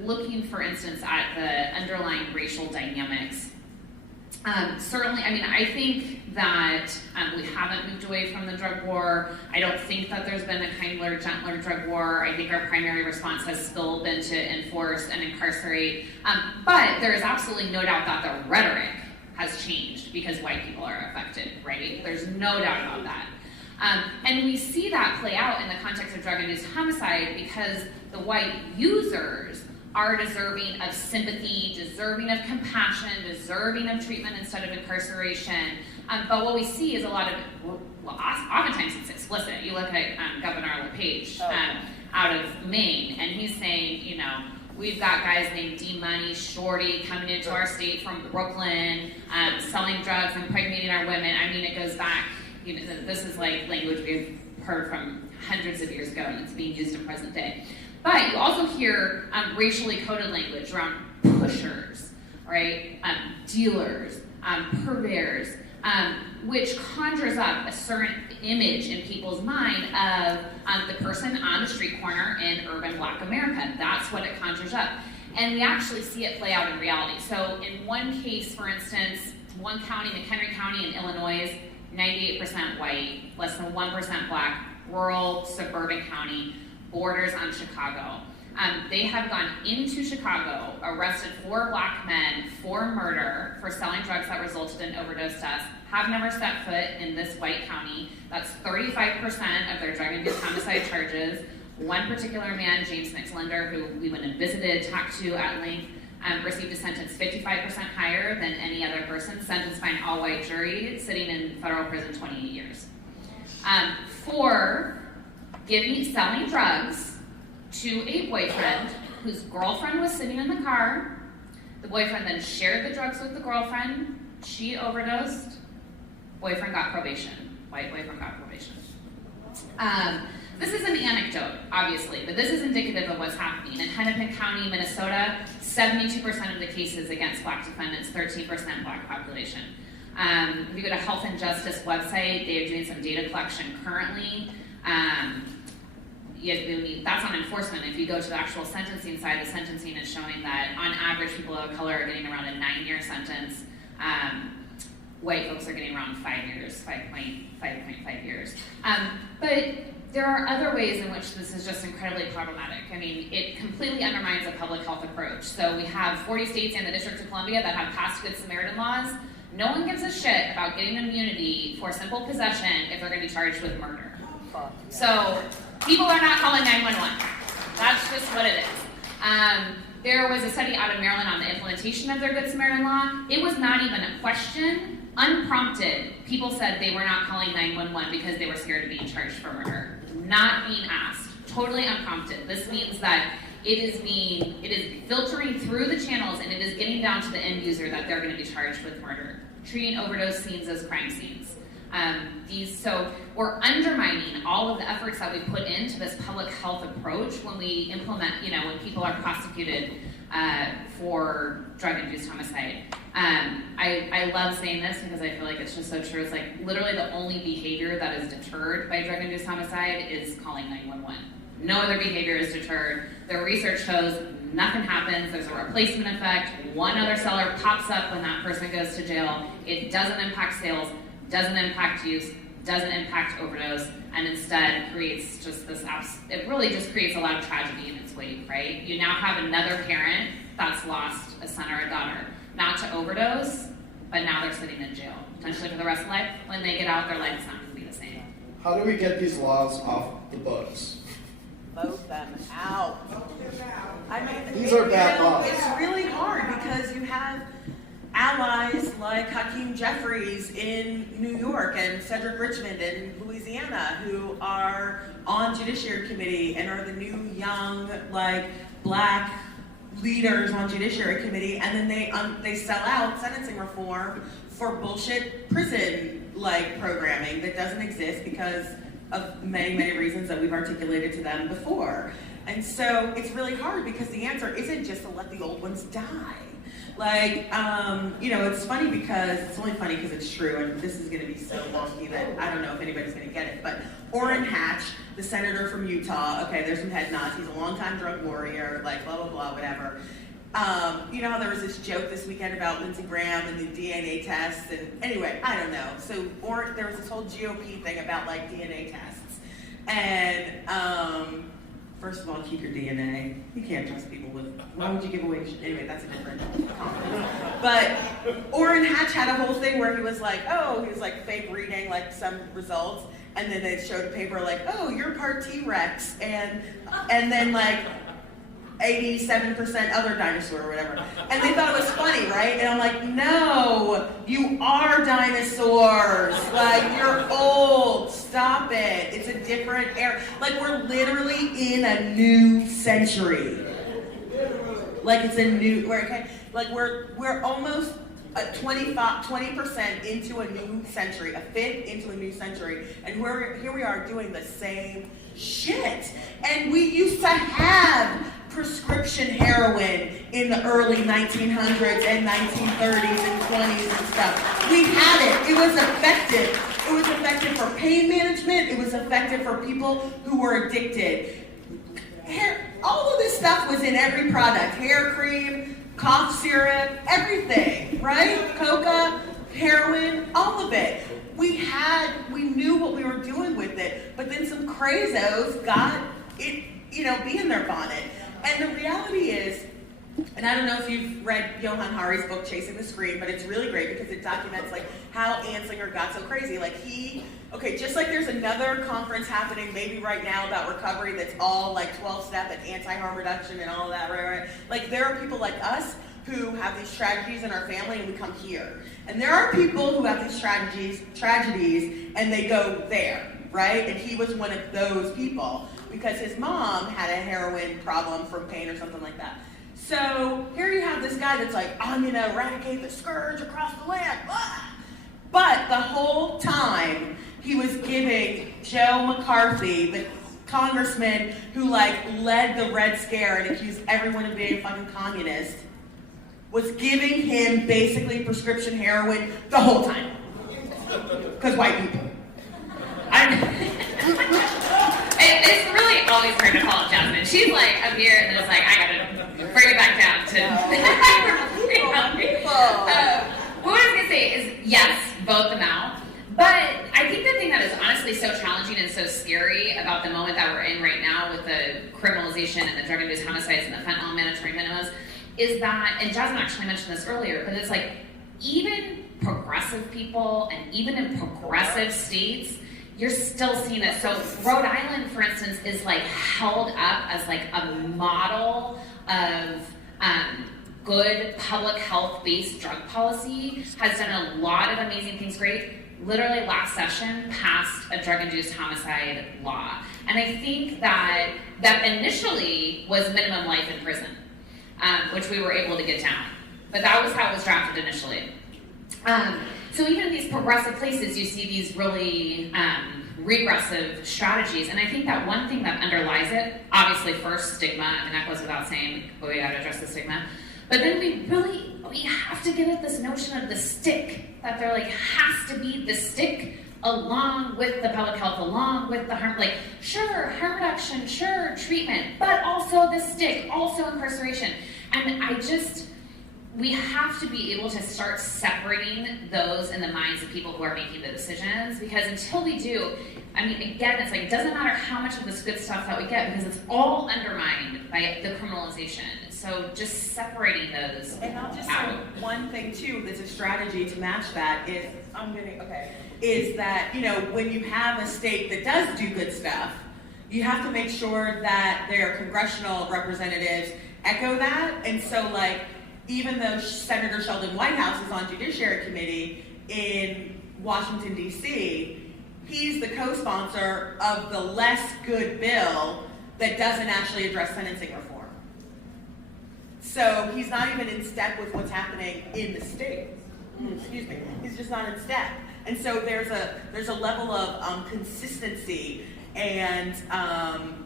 looking, for instance, at the underlying racial dynamics, certainly, I mean, I think that we haven't moved away from the drug war. I don't think that there's been a kinder, gentler drug war. I think our primary response has still been to enforce and incarcerate. But there is absolutely no doubt that the rhetoric has changed because white people are affected, right? There's no doubt about that. And we see that play out in the context of drug-induced homicide because the white users are deserving of sympathy, deserving of compassion, deserving of treatment instead of incarceration. But what we see is a lot of, well, oftentimes it's explicit. You look at Governor LePage out of Maine, and he's saying, you know, we've got guys named D-Money, Shorty coming into our state from Brooklyn, selling drugs, impregnating our women. I mean, it goes back, you know, this is like language we've heard from hundreds of years ago, and it's being used in present day. But you also hear racially coded language around pushers, right? Dealers, purveyors, which conjures up a certain image in people's mind of the person on the street corner in urban Black America. That's what it conjures up. And we actually see it play out in reality. So in one case, for instance, one county, McHenry County in Illinois, 98% white, less than 1% Black, rural, suburban county, borders on Chicago. They have gone into Chicago, arrested 4 Black men for murder, for selling drugs that resulted in overdose deaths, have never stepped foot in this white county. That's 35% of their drug-induced homicide charges. One particular man, James Mixlander, who we went and visited, talked to at length, received a sentence 55% higher than any other person, sentenced by an all-white jury, sitting in federal prison 28 years. For selling drugs to a boyfriend whose girlfriend was sitting in the car. The boyfriend then shared the drugs with the girlfriend. She overdosed. Boyfriend got probation. White boyfriend got probation. This is an anecdote, obviously, but this is indicative of what's happening. In Hennepin County, Minnesota, 72% of the cases against Black defendants, 13% Black population. If you go to Health and Justice website, they are doing some data collection currently. That's on enforcement. If you go to the actual sentencing side, the sentencing is showing that on average people of color are getting around a 9-year sentence. White folks are getting around 5 years, 5.5 years. But there are other ways in which this is just incredibly problematic. I mean, it completely undermines a public health approach. So we have 40 states and the District of Columbia that have passed Good Samaritan laws. No one gives a shit about getting immunity for simple possession if they're going to be charged with murder. So people are not calling 911. That's just what it is. There was a study out of Maryland on the implementation of their Good Samaritan law. It was not even a question. Unprompted, people said they were not calling 911 because they were scared of being charged for murder. Not being asked. Totally unprompted. This means that it is filtering through the channels and it is getting down to the end user that they're going to be charged with murder. Treating overdose scenes as crime scenes. So we're undermining all of the efforts that we put into this public health approach when we implement, when people are prosecuted for drug-induced homicide. I love saying this because I feel like it's just so true. It's like literally the only behavior that is deterred by drug-induced homicide is calling 911. No other behavior is deterred. The research shows nothing happens. There's a replacement effect. One other seller pops up when that person goes to jail. It doesn't impact sales, doesn't impact use, doesn't impact overdose, and instead creates just this, it really just creates a lot of tragedy in its wake, right? You now have another parent that's lost a son or a daughter, not to overdose, but now they're sitting in jail, potentially for the rest of life. When they get out, their life is not going to be the same. How do we get these laws off the books? Vote them out. I mean, These are bad laws. It's really hard because you have allies like Hakeem Jeffries in New York and Cedric Richmond in Louisiana who are on Judiciary Committee and are the new young, black leaders on Judiciary Committee, and then they sell out sentencing reform for bullshit prison programming that doesn't exist because of many, many reasons that we've articulated to them before. And so it's really hard because the answer isn't just to let the old ones die. It's funny because, it's only funny because it's true, and this is going to be so wonky that I don't know if anybody's going to get it, but Orrin Hatch, the senator from Utah, okay, there's some head nods, he's a longtime drug warrior, blah, blah, blah, whatever. You know how there was this joke this weekend about Lindsey Graham and the DNA tests, and anyway, I don't know. So there was this whole GOP thing about DNA tests, and first of all, keep your DNA. You can't trust people with, why would you give away, anyway, that's a different comment. But Orrin Hatch had a whole thing where he was he was fake reading some results, and then they showed a paper you're part T-Rex, and then 87% other dinosaur or whatever. And they thought it was funny, right? And I'm like, no, you are dinosaurs. You're old. Stop it. It's a different era. We're literally in a new century. It's a new, we're almost 20% into a new century, a fifth into a new century, and here we are doing the same shit. And we used to have prescription heroin in the early 1900s and 1930s and 20s and stuff. We had it. It was effective. It was effective for pain management. It was effective for people who were addicted. All of this stuff was in every product. Hair cream, cough syrup, everything, right? Coca, heroin, all of it. We knew what we were doing with it, but then some crazos got it, bee in their bonnet. And the reality is, and I don't know if you've read Johann Hari's book, Chasing the Screen, but it's really great because it documents how Anslinger got so crazy. Just like there's another conference happening maybe right now about recovery that's all 12-step and anti-harm reduction and all of that, right? There are people like us who have these tragedies in our family and we come here. And there are people who have these tragedies and they go there, right? And he was one of those people because his mom had a heroin problem from pain or something like that. So here you have this guy that's I'm going to eradicate the scourge across the land. Ah! But the whole time he was giving Joe McCarthy, the congressman who led the Red Scare and accused everyone of being a fucking communist, was giving him basically prescription heroin the whole time. Because white people. It's really always hard to call Jasmine. She's up here and then it's I gotta bring it back down to what I was gonna say is yes, vote them out. But I think the thing that is honestly honestly so challenging and so scary about the moment that we're in right now with the criminalization and the drug-induced homicides and the fentanyl mandatory minimums is that, and Jasmine actually mentioned this earlier, but it's like even progressive people and even in progressive states, you're still seeing it. So Rhode Island, for instance, is like held up as like a model of good public health-based drug policy, has done a lot of amazing things great. Literally last session passed a drug-induced homicide law. And I think that initially was minimum life in prison, which we were able to get down. But that was how it was drafted initially. So even in these progressive places, you see these really regressive strategies. And I think that one thing that underlies it, obviously first stigma, and that goes without saying, we gotta address the stigma. But then we have to get at this notion of the stick, that there like has to be the stick along with the public health, along with the harm, like sure, harm reduction, sure, treatment, but also the stick, also incarceration. And we have to be able to start separating those in the minds of people who are making the decisions, because until we do, I mean, again, it's like, it doesn't matter how much of this good stuff that we get, because it's all undermined by the criminalization. So just separating those And I'll just out. say one thing too, that's a strategy to match that is that, you know, when you have a state that does do good stuff, you have to make sure that their congressional representatives echo that. And so like, even though Senator Sheldon Whitehouse is on Judiciary Committee in Washington, D.C., he's the co-sponsor of the less good bill that doesn't actually address sentencing reform. So he's not even in step with what's happening in the state. Excuse me. He's just not in step. And so there's a level of consistency and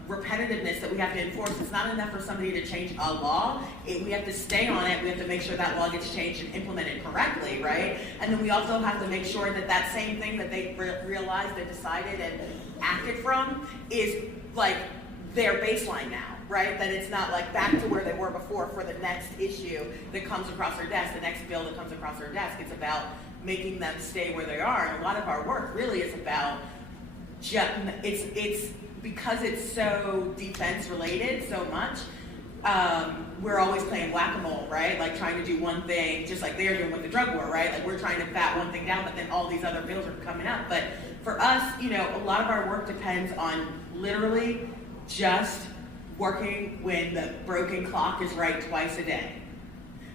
repetitiveness that we have to enforce. It's not enough for somebody to change a law. We have to stay on it. We have to make sure that law gets changed and implemented correctly, right? And then we also have to make sure that that same thing that they realized and decided and acted from is like their baseline now, right? That it's not like back to where they were before for the next issue that comes across their desk, the next bill that comes across their desk. It's about making them stay where they are. And a lot of our work really is about it's because it's so defense related so much, we're always playing whack-a-mole, right? Like trying to do one thing, just like they're doing with the drug war, right? Like we're trying to bat one thing down, but then all these other bills are coming up. But for us, you know, a lot of our work depends on literally just working when the broken clock is right twice a day.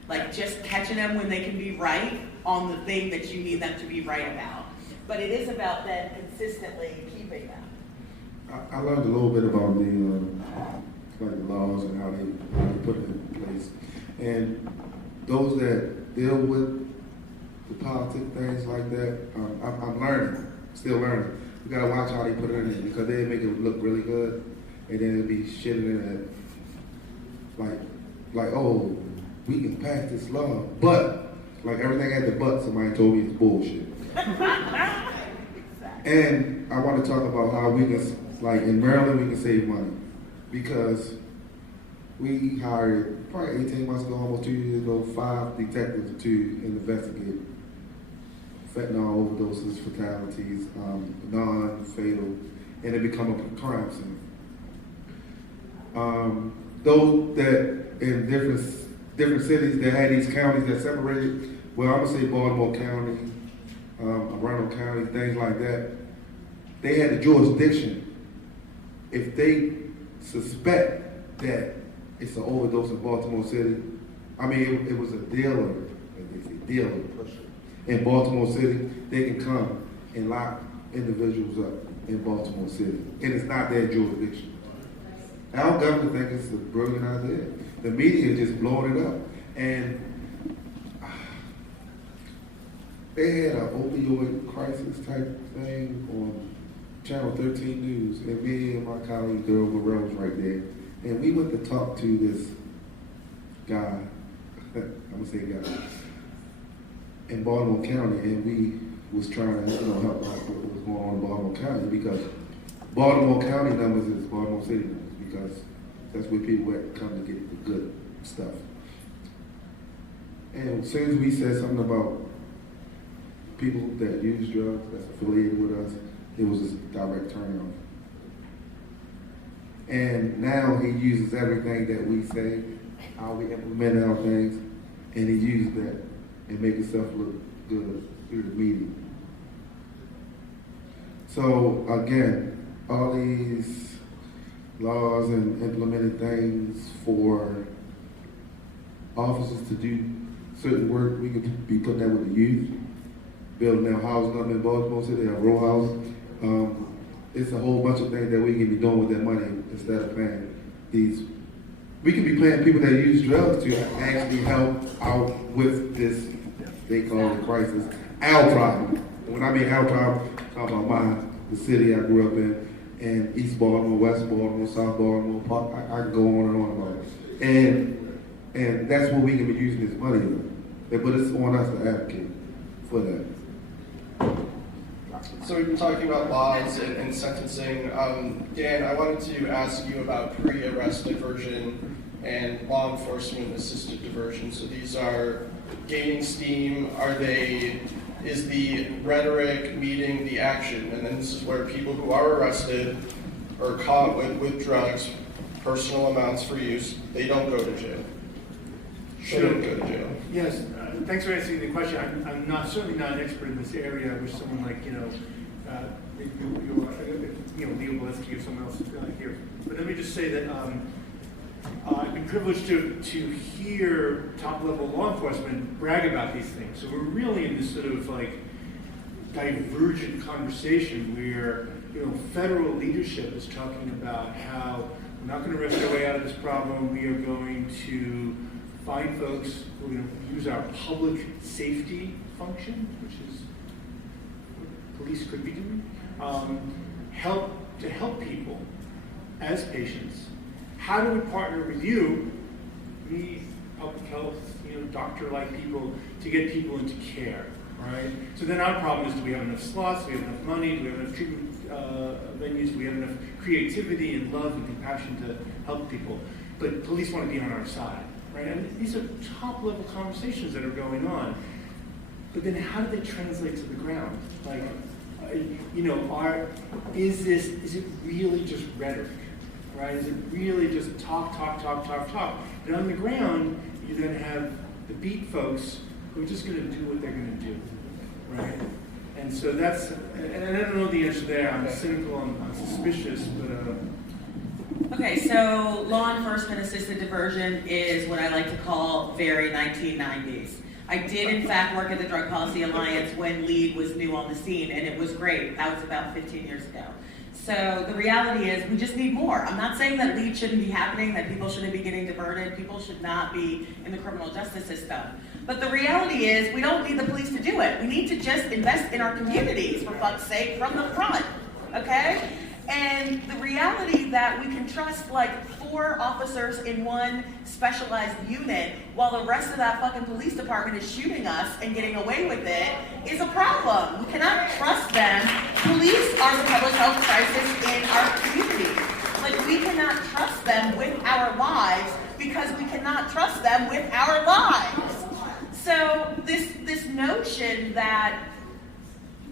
Like just catching them when they can be right on the thing that you need them to be right about. But it is about then consistently keeping them. I learned a little bit about the laws and how they put it in place. And those that deal with the politic things like that, I'm learning, still learning. We gotta watch how they put it in because they make it look really good, and then it'll be shit in it like oh, we can pass this law, but like everything at the but somebody told me it's bullshit. And I want to talk about how we can, like in Maryland, we can save money because we hired probably 18 months ago, almost 2 years ago, 5 detectives to investigate fentanyl overdoses, fatalities, non-fatal, and it become a crime scene. Those that in different cities that had these counties that separated, well, I'm gonna say Baltimore County, Arundel County, things like that, they had the jurisdiction. If they suspect that it's an overdose in Baltimore City, I mean, it was a dealer, as they say, dealer in Baltimore City, they can come and lock individuals up in Baltimore City. And it's not their jurisdiction. Our government thinks it's a brilliant idea. The media just blowing it up. And they had an opioid crisis type thing on Channel 13 News, and me and my colleague Daryl Burrell was right there. And we went to talk to this guy, I'm gonna say guy, in Baltimore County, and we was trying to help out what was going on in Baltimore County, because Baltimore County numbers is Baltimore City numbers, because that's where people come to get the good stuff. And as soon as we said something about people that use drugs, that's affiliated with us, it was a direct turnoff. And now he uses everything that we say, how we implement our things, and he uses that and make himself look good through the media. So again, all these laws and implemented things for officers to do certain work, we could be putting that with the youth, building their housing up in Baltimore City, their row houses. It's a whole bunch of things that we can be doing with that money instead of paying these. We can be paying people that use drugs to actually help out with this, they call it crisis, our problem. When I mean our problem, I'm talking about the city I grew up in, and East Baltimore, West Baltimore, South Baltimore, I can go on and on about it. And that's what we can be using this money for. But it's on us to advocate for that. So we've been talking about laws and sentencing. Dan, I wanted to ask you about pre-arrest diversion and law enforcement assisted diversion. So these are gaining steam. Is the rhetoric meeting the action? And then this is where people who are arrested or caught with drugs, personal amounts for use, they don't go to jail. Shouldn't go to jail. Yes, thanks for answering the question. I'm certainly not an expert in this area. I wish someone like, Leo Bolesky or someone else here. But let me just say that I've been privileged to hear top-level law enforcement brag about these things. So we're really in this sort of like divergent conversation where federal leadership is talking about how we're not going to rush our way out of this problem. We are going to find folks who are going to use our public safety function, which is what police could be doing, help people as patients. How do we partner with you, me, public health, doctor-like people, to get people into care, right? So then our problem is, do we have enough slots? Do we have enough money? Do we have enough treatment venues? Do we have enough creativity and love and compassion to help people? But police want to be on our side, right? And these are top-level conversations that are going on. But then how do they translate to the ground? Like, is it really just rhetoric? Right? Is it really just talk? And on the ground, you then have the beat folks who are just going to do what they're going to do, right? And so that's, and I don't know the answer there. I'm cynical, I'm suspicious, but Okay, so law enforcement assisted diversion is what I like to call very 1990s. I did, in fact, work at the Drug Policy Alliance when LEAD was new on the scene, and it was great. That was about 15 years ago. So the reality is we just need more. I'm not saying that LEAD shouldn't be happening, that people shouldn't be getting diverted, people should not be in the criminal justice system. But the reality is we don't need the police to do it. We need to just invest in our communities, for fuck's sake, from the front, okay? And the reality that we can trust like 4 officers in one specialized unit while the rest of that fucking police department is shooting us and getting away with it is a problem. We cannot trust them. Police are the public health crisis in our community. Like, we cannot trust them with our lives because we cannot trust them with our lives. So this notion that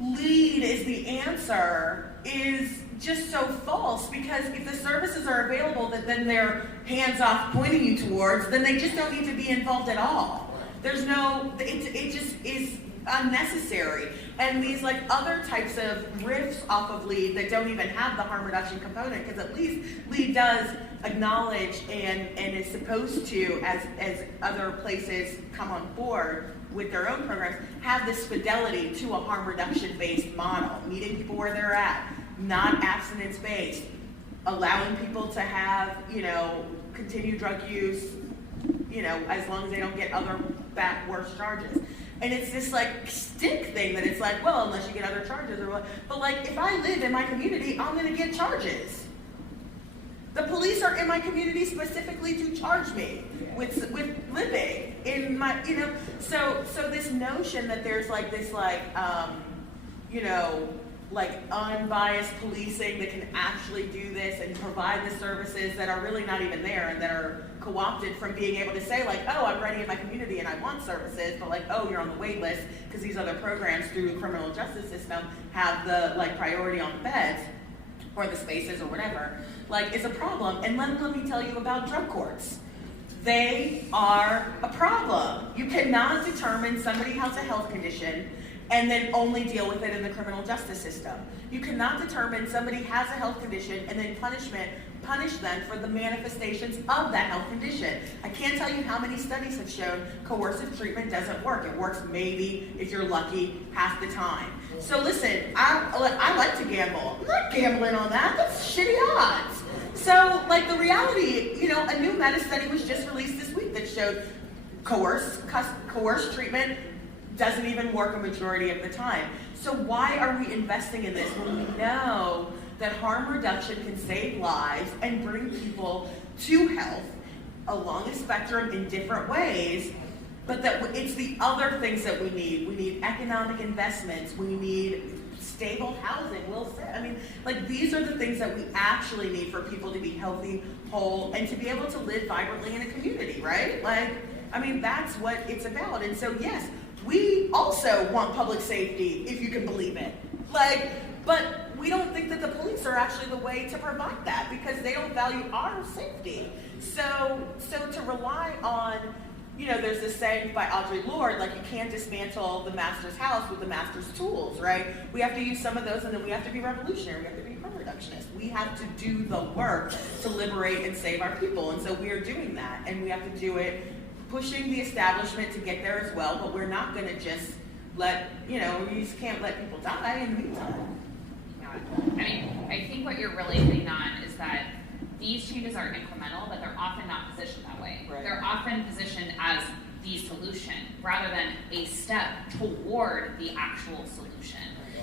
LEAD is the answer is just so false, because if the services are available that then they're hands off pointing you towards, then they just don't need to be involved at all. There's no, it just is unnecessary. And these like other types of riffs off of LEAD that don't even have the harm reduction component, because at least LEAD does acknowledge and is supposed to, as other places come on board with their own programs, have this fidelity to a harm reduction based model, meeting people where they're at, not abstinence based, allowing people to have, continued drug use, as long as they don't get other worse charges. And it's this like stick thing that it's like, well, unless you get other charges or what. But like, if I live in my community, I'm gonna get charges. The police are in my community specifically to charge me with living in my, so this notion that there's like this like, like unbiased policing that can actually do this and provide the services that are really not even there and that are co-opted from being able to say like, oh, I'm ready in my community and I want services, but like, oh, you're on the wait list because these other programs through the criminal justice system have the like priority on the beds or the spaces or whatever, like it's a problem. And let me tell you about drug courts. They are a problem. You cannot determine somebody has a health condition and then only deal with it in the criminal justice system. You cannot determine somebody has a health condition and then punish them for the manifestations of that health condition. I can't tell you how many studies have shown coercive treatment doesn't work. It works maybe, if you're lucky, half the time. So listen, I like to gamble. I'm not gambling on that. That's shitty odds. So like the reality, a new meta study was just released this week that showed coerced treatment doesn't even work a majority of the time. So why are we investing in this when we know that harm reduction can save lives and bring people to health along a spectrum in different ways, but that it's the other things that we need. We need economic investments. We need stable housing. Will said. I mean, like these are the things that we actually need for people to be healthy, whole, and to be able to live vibrantly in a community, right? Like, I mean, that's what it's about. And so, yes, we also want public safety, if you can believe it. Like, but we don't think that the police are actually the way to provide that because they don't value our safety. So to rely on, there's this saying by Audre Lorde, like you can't dismantle the master's house with the master's tools, right? We have to use some of those and then we have to be revolutionary, we have to be reductionist. We have to do the work to liberate and save our people. And so we are doing that and we have to do it pushing the establishment to get there as well, but we're not gonna just let, you just can't let people die in the meantime. I mean, I think what you're really hitting on is that these changes are incremental, but they're often not positioned that way. Right. They're often positioned as the solution rather than a step toward the actual solution.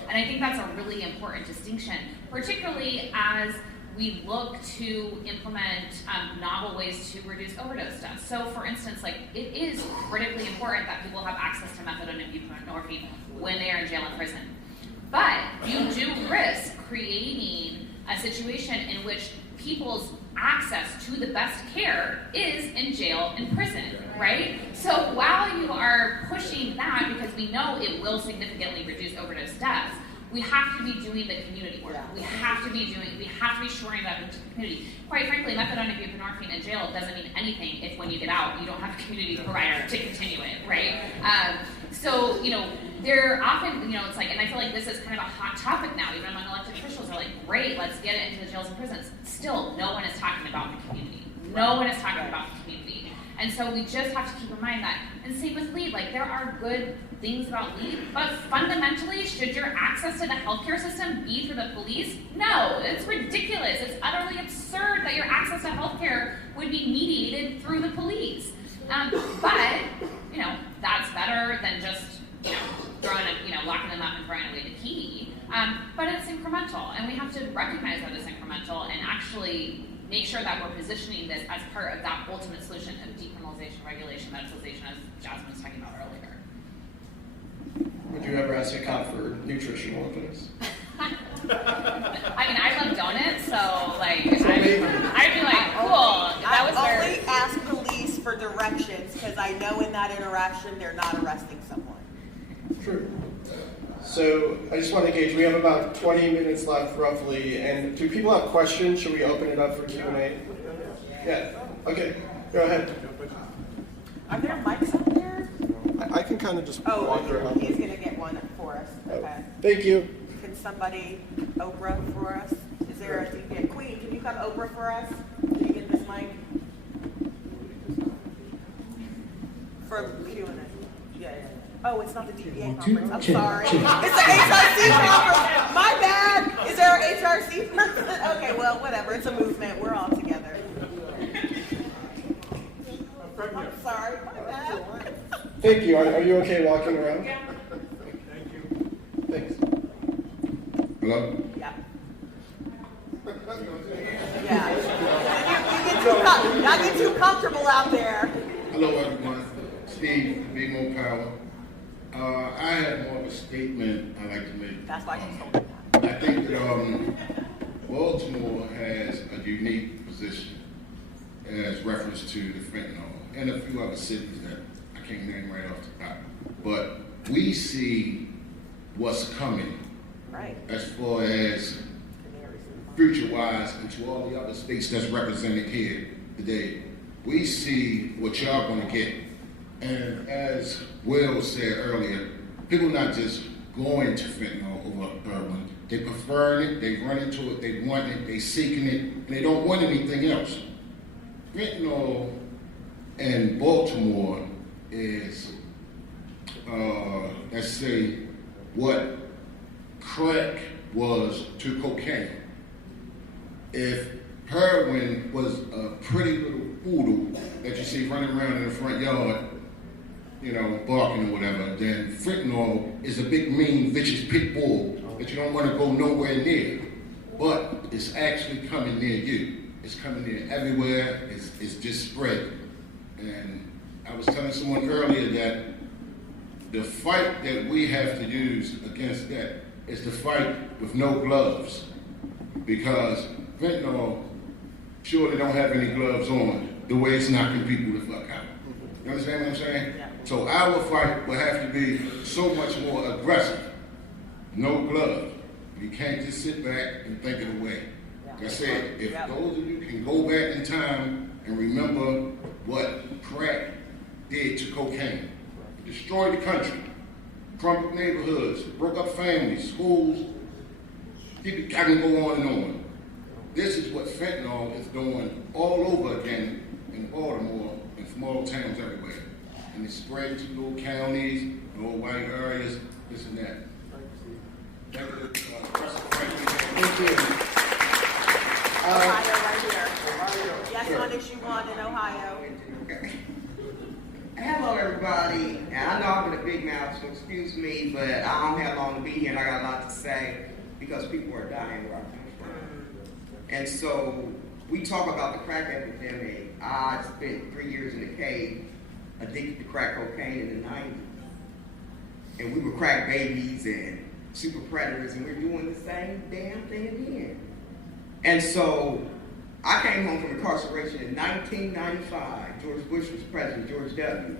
And I think that's a really important distinction, particularly as we look to implement novel ways to reduce overdose deaths. So for instance, like it is critically important that people have access to methadone and buprenorphine when they are in jail and prison. But you do risk creating a situation in which people's access to the best care is in jail and prison, right? So while you are pushing that, because we know it will significantly reduce overdose deaths, we have to be doing the community work. We have to be shoring that into the community. Quite frankly, methadone and buprenorphine in jail doesn't mean anything if when you get out, you don't have a community provider to continue it, right? So, they're often, it's like, and I feel like this is kind of a hot topic now, even among elected officials are like, great, let's get it into the jails and prisons. Still, no one is talking about the community. No one is talking about the community. And so we just have to keep in mind that. And same with LEAD, like there are good things about LEAD, but fundamentally, should your access to the healthcare system be through the police? No, it's ridiculous. It's utterly absurd that your access to healthcare would be mediated through the police. But, that's better than just, locking them up and throwing away the key. But it's incremental, and we have to recognize that it's incremental and actually make sure that we're positioning this as part of that ultimate solution of decriminalization, regulation, medicalization, as Jasmine was talking about earlier. Would you ever ask a cop for nutritional advice? I mean, I love donuts, so like, I'd be like, cool. That was only ask police for directions because I know in that interaction they're not arresting someone. True. So I just want to gauge, we have about 20 minutes left roughly, and do people have questions? Should we open it up for Q&A? Yeah, okay, go ahead. Are there mics up there? I can kind of just walk around. He's going to get one for us. Okay. Thank you. Can somebody Oprah for us? Is there a DJ? Queen, can you come Oprah for us? Can you get this mic? For Q&A. Yeah. Oh, it's not the DPA conference. I'm sorry. It's the HRC conference. My bad. Is there an HRC person? Okay, well, whatever. It's a movement. We're all together. I'm sorry. My bad. Thank you. Are you okay walking around? Yeah. Thank you. Thanks. Hello? Yeah. Yeah. Not get too comfortable out there. Hello, everyone. Steve, BMore Power. I have more of a statement I'd like to make. That's why he's holding that. I think that Baltimore has a unique position as reference to the fentanyl and a few other cities that I can't name right off the top. But we see what's coming as far as future-wise into all the other states that's represented here today. We see what y'all gonna get. And as Will said earlier, people not just going to fentanyl over heroin. They prefer it, they run into it, they want it, they seeking it, and they don't want anything else. Fentanyl in Baltimore is, let's say, what crack was to cocaine. If heroin was a pretty little poodle that you see running around in the front yard, you know, barking or whatever, then fentanyl is a big, mean, vicious pit bull that you don't want to go nowhere near. But it's actually coming near you. It's coming near everywhere. It's just spreading. And I was telling someone earlier that the fight that we have to use against that is the fight with no gloves. Because fentanyl surely don't have any gloves on the way it's knocking people the fuck out. You understand what I'm saying? So our fight will have to be so much more aggressive. No glove. You can't just sit back and think it away. Like I said, if those of you can go back in time and remember what crack did to cocaine, destroyed the country, crumpled neighborhoods, broke up families, schools, I can go on and on. This is what fentanyl is doing all over again in Baltimore and small towns everywhere. And it's spreading to little counties, little white areas, this and that. Thank you. Ohio right here. Yes, on issue 1 in Ohio. Hello, everybody. And I know I've been a big mouth, so excuse me, but I don't have long to be here, and I got a lot to say because people are dying where I come from. And so we talk about the crack epidemic. I spent 3 years in the cave, addicted to crack cocaine in the 90s. And we were crack babies and super predators, and we're doing the same damn thing again. And so I came home from incarceration in 1995. George Bush was president, George W.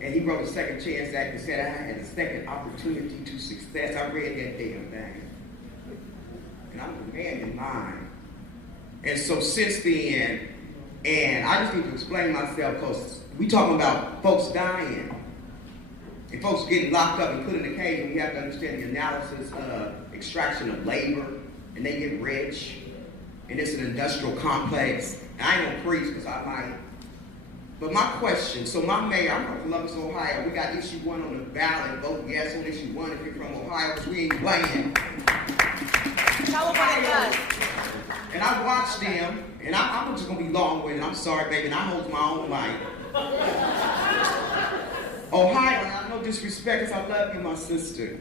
And he wrote a Second Chance Act and said I had a second opportunity to success. I read that damn thing. And I'm a man in mind. And so since then, and I just need to explain myself because we talking about folks dying and folks getting locked up and put in a cage, and we have to understand the analysis of extraction of labor, and they get rich, and it's an industrial complex. And I ain't gonna preach because I might. But my question, so my mayor, I'm from Columbus, Ohio. We got issue 1 on the ballot. Vote yes on issue 1 if you're from Ohio, because we ain't playing. Tell them what it does. And I watched them, and I'm just gonna be long-winded. I'm sorry, baby, and I hold my own mic. Ohio, and I no disrespect, because I love you, my sister.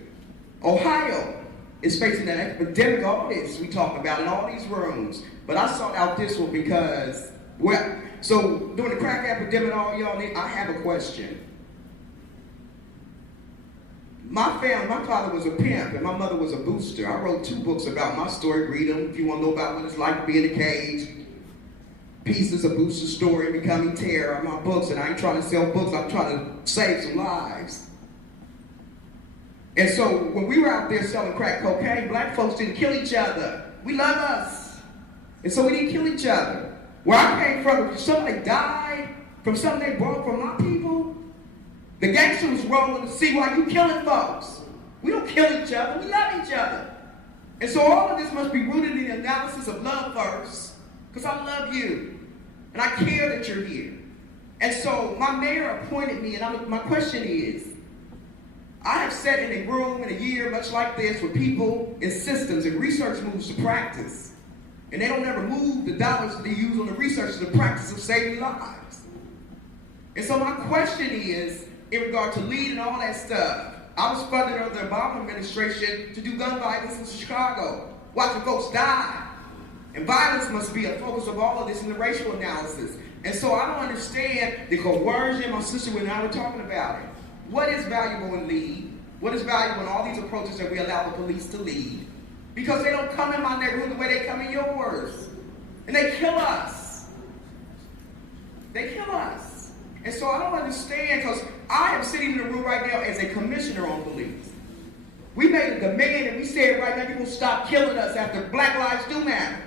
Ohio is facing an epidemic, all this we talk about in all these rooms. But I sought out this one because, well, so during the crack epidemic, all y'all need, I have a question. My father was a pimp and my mother was a booster. I wrote 2 books about my story. Read them if you want to know about what it's like to be in a cage. Pieces of Booster Story, Becoming Terror are my books, and I ain't trying to sell books, I'm trying to save some lives. And so when we were out there selling crack cocaine, black folks didn't kill each other. We love us. And so we didn't kill each other. Where I came from, if somebody died from something they brought from my people, the gangster was rolling to see why you killing folks. We don't kill each other, we love each other. And so all of this must be rooted in the analysis of love first, because I love you, and I care that you're here. And so my mayor appointed me, and my question is, I have sat in a room in a year much like this with people in systems and research moves to practice. And they don't ever move the dollars that they use on the research to the practice of saving lives. And so my question is, in regard to lead and all that stuff, I was funded under the Obama administration to do gun violence in Chicago, watching folks die. And violence must be a focus of all of this in the racial analysis. And so I don't understand the coercion, my sister and I were talking about it. What is valuable in lead? What is valuable in all these approaches that we allow the police to lead? because they don't come in my neighborhood the way they come in yours. And they kill us. They kill us. And so I don't understand, because I am sitting in the room right now as a commissioner on police. We made a demand and we said right now, you're going to stop killing us after Black Lives Do Matter.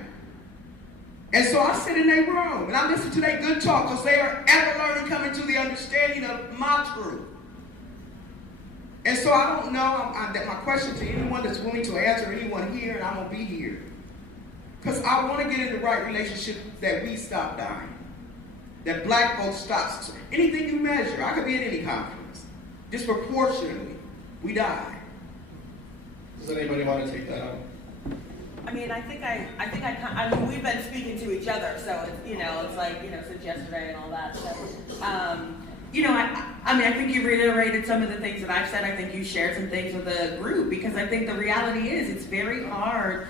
And so I sit in their room and I listen to their good talk, because they are ever learning, coming to the understanding of my truth. And so I don't know, my question to anyone that's willing to answer, anyone here, and I'm going to be here. Because I want to get in the right relationship that we stop dying. That black folks stop. Anything you measure, I could be at any conference. Disproportionately, we die. Does anybody want to take that on? I mean, I mean, we've been speaking to each other, so it's like, since yesterday and all that. So, I think you reiterated some of the things that I've said. I think you shared some things with the group, because I think the reality is it's very hard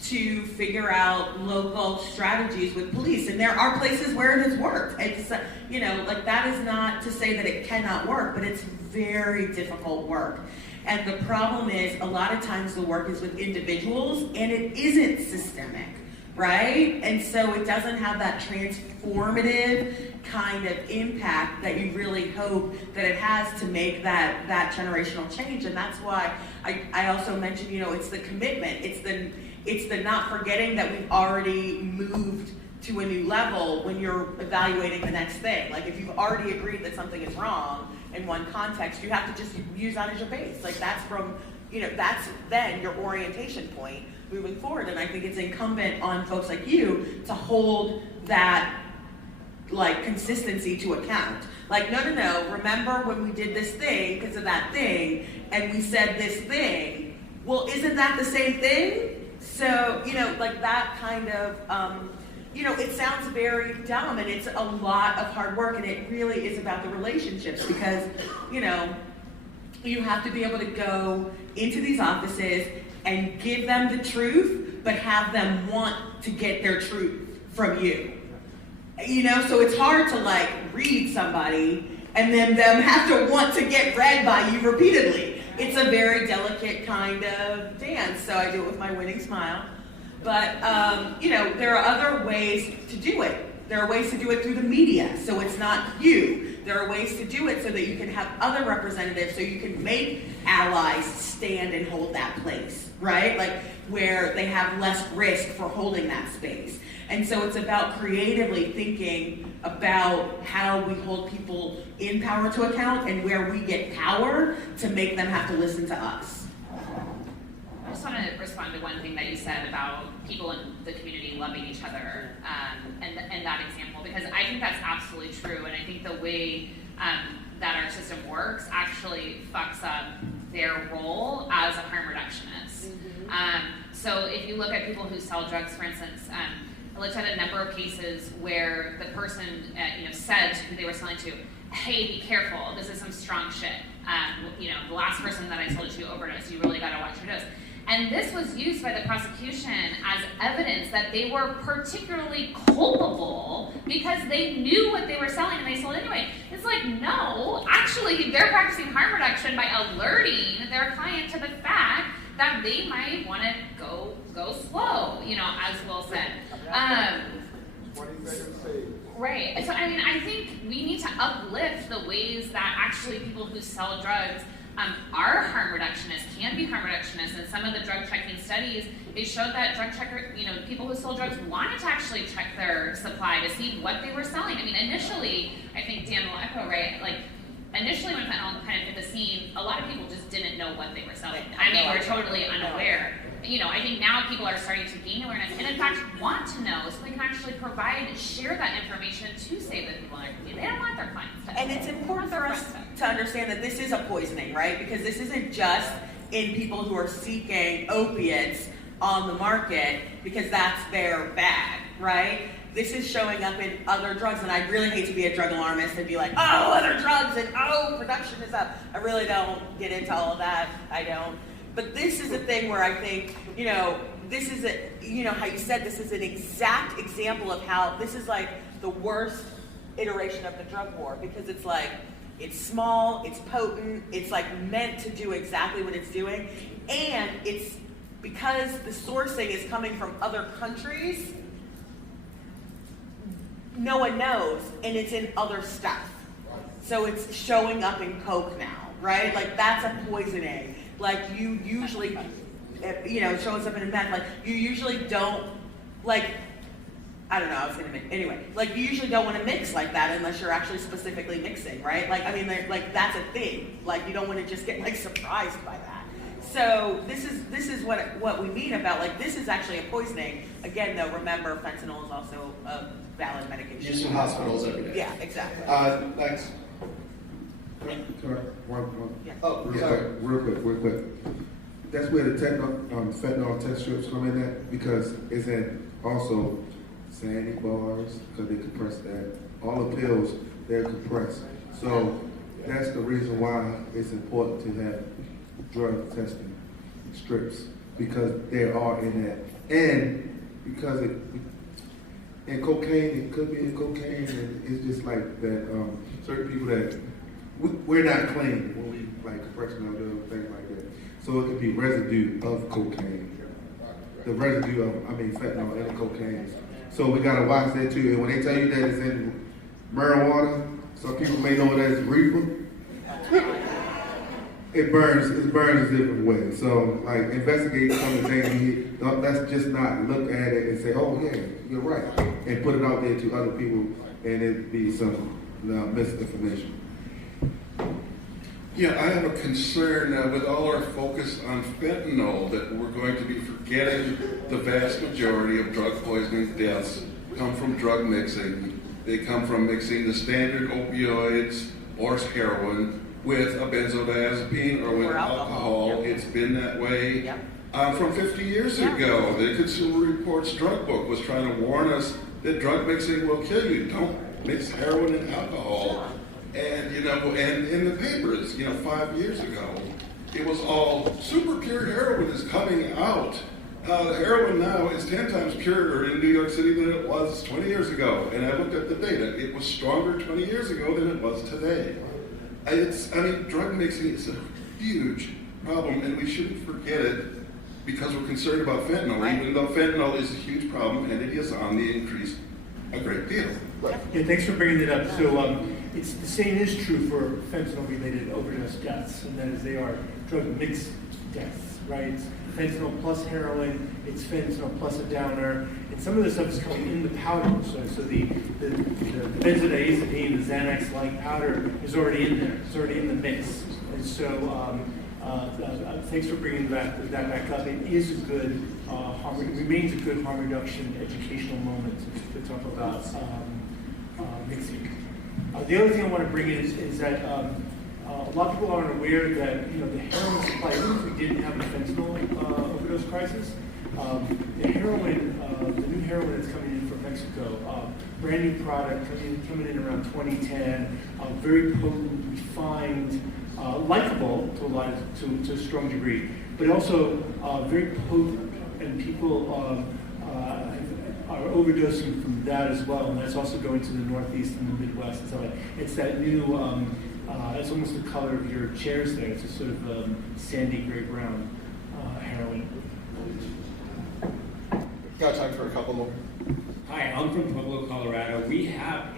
to figure out local strategies with police, and there are places where it has worked. It's that is not to say that it cannot work, but it's very difficult work. And the problem is, a lot of times the work is with individuals and it isn't systemic, right? And so it doesn't have that transformative kind of impact that you really hope that it has to make that generational change. And that's why I also mentioned, it's the commitment. It's the not forgetting that we've already moved to a new level when you're evaluating the next thing. Like, if you've already agreed that something is wrong in one context, you have to just use that as your base. Like, that's that's then your orientation point moving forward. And I think it's incumbent on folks like you to hold that, like, consistency to account. Like, no, remember when we did this thing because of that thing, and we said this thing? Well, isn't that the same thing? So, like that kind of, it sounds very dumb, and it's a lot of hard work, and it really is about the relationships, because, you have to be able to go into these offices and give them the truth, but have them want to get their truth from you. So it's hard to, like, read somebody and then them have to want to get read by you repeatedly. It's a very delicate kind of dance, so I do it with my winning smile. But, there are other ways to do it. There are ways to do it through the media, so it's not you. There are ways to do it so that you can have other representatives, so you can make allies stand and hold that place, right? Like, where they have less risk for holding that space. And so it's about creatively thinking about how we hold people in power to account, and where we get power to make them have to listen to us. I just want to respond to one thing that you said about people in the community loving each other, and that example, because I think that's absolutely true, and I think the way that our system works actually fucks up their role as a harm reductionist. Mm-hmm. So if you look at people who sell drugs, for instance, I looked at a number of cases where the person said who they were selling to, hey, be careful, this is some strong shit. The last person that I sold it to overdosed, you really gotta watch your dose. And this was used by the prosecution as evidence that they were particularly culpable because they knew what they were selling and they sold anyway. It's like, no, actually they're practicing harm reduction by alerting their client to the fact that they might want to go slow, as Will said. 20 seconds saved. Right. So, I think we need to uplift the ways that actually people who sell drugs are harm reductionists, can be harm reductionists. And some of the drug checking studies, they showed that drug checker, people who sold drugs wanted to actually check their supply to see what they were selling. Initially, I think Dan will echo, right? Like, initially when fentanyl kind of hit the scene, a lot of people just didn't know what they were selling. We're totally unaware. I think now people are starting to gain awareness and in fact want to know, so they can actually share that information to save the people in their community. They don't want their clients to. And it's important for us to understand that this is a poisoning, right? Because this isn't just in people who are seeking opiates on the market because that's their bag, right? This is showing up in other drugs, and I really hate to be a drug alarmist and be like, oh, other drugs, and oh, production is up. I really don't get into all of that. I don't. But this is a thing where I think, this is how you said this is an exact example of how this is like the worst iteration of the drug war, because it's like, it's small, it's potent, it's like meant to do exactly what it's doing, and it's because the sourcing is coming from other countries, no one knows, and it's in other stuff. So it's showing up in Coke now, right? Like that's a poisoning. Like you usually, it shows up in a meth. Like you usually don't, like, I don't know, I was gonna make, anyway, like you usually don't want to mix like that unless you're actually specifically mixing, right? Like, I mean, like that's a thing. Like you don't want to just get like surprised by that. So this is what we mean about, like, this is actually a poisoning. Again, though, remember, fentanyl is also a valid medication. Used in hospitals every day. Yeah, exactly. Next. Sorry, Yeah. Oh, yeah, sorry. real quick. That's where the fentanyl test strips come in at, because it's in also sandy bars, because they compress that. All the pills, they're compressed. So that's the reason why it's important to have drug testing strips, because they are in that. And because in cocaine, it could be in cocaine, and it's just like that, certain people that, we're not clean when we like compression of drugs, things like that. So it could be residue of cocaine. The residue of, fentanyl and cocaine. So we gotta watch that too. And when they tell you that it's in marijuana, some people may know that it's reefer. It burns a different way. So like investigate some of the things. Let's just not look at it and say, oh yeah, you're right, and put it out there to other people, and it'd be some misinformation. Yeah, I have a concern with all our focus on fentanyl that we're going to be forgetting the vast majority of drug poisoning deaths come from drug mixing. They come from mixing the standard opioids or heroin with a benzodiazepine or with alcohol. Yep. It's been that way Yep. from 50 years ago. The Consumer Reports drug book was trying to warn us that drug mixing will kill you. Don't mix heroin and alcohol. And, and in the papers, 5 years ago, it was all super pure heroin is coming out. Heroin now is 10 times purer in New York City than it was 20 years ago. And I looked at the data. It was stronger 20 years ago than it was today. Drug mixing is a huge problem, and we shouldn't forget it because we're concerned about fentanyl, right. Even though fentanyl is a huge problem, and it is on the increase a great deal. Yeah, thanks for bringing it up. So it's the same is true for fentanyl-related overdose deaths, and that is they are drug-mixed deaths, right? It's fentanyl plus heroin, it's fentanyl plus a downer, and some of the stuff is coming in the powder. So the benzodiazepine, the Xanax-like powder is already in there. It's already in the mix. And so thanks for bringing that back up. It is a good it remains a good harm reduction educational moment to talk about mixing. The other thing I want to bring in is that a lot of people aren't aware that the heroin supply, even if we didn't have a fentanyl overdose crisis, the new heroin that's coming in from Mexico, brand new product coming in around 2010, very potent, refined, likable to a strong degree, but also very potent, and people are overdosing from that as well, and that's also going to the Northeast and the Midwest and stuff like that. It's that new, it's almost the color of your chairs there. It's a sort of sandy gray brown heroin. Got time for a couple more. Hi, I'm from Pueblo, Colorado. We have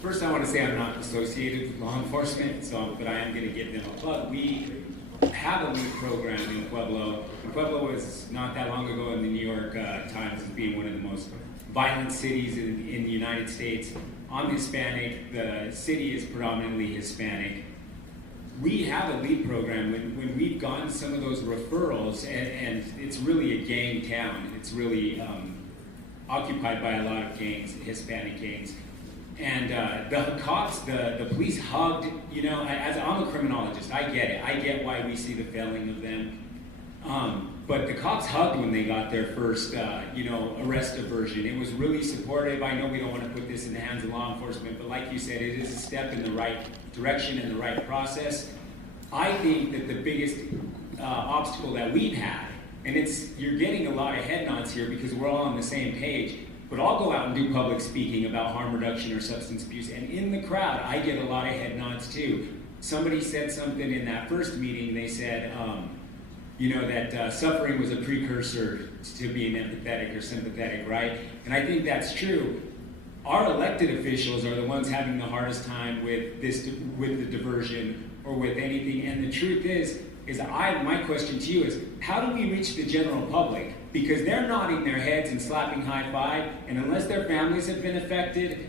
first I want to say I'm not associated with law enforcement, but I am going to give them a plug. We have a LEAD program in Pueblo. And Pueblo was not that long ago in the New York Times as being one of the most violent cities in the United States. I'm Hispanic. The city is predominantly Hispanic. We have a LEAD program. When we've gotten some of those referrals, and it's really a gang town. It's really occupied by a lot of gangs, Hispanic gangs. And the cops, the police hugged, as I'm a criminologist, I get it. I get why we see the failing of them. But the cops hugged when they got their first, arrest diversion. It was really supportive. I know we don't want to put this in the hands of law enforcement, but like you said, it is a step in the right direction and the right process. I think that the biggest obstacle that we've had, and you're getting a lot of head nods here because we're all on the same page, but I'll go out and do public speaking about harm reduction or substance abuse, and in the crowd, I get a lot of head nods too. Somebody said something in that first meeting, they said, that suffering was a precursor to being empathetic or sympathetic, right? And I think that's true. Our elected officials are the ones having the hardest time with the diversion or with anything. And the truth is my question to you is, how do we reach the general public? Because they're nodding their heads and slapping high five, and unless their families have been affected,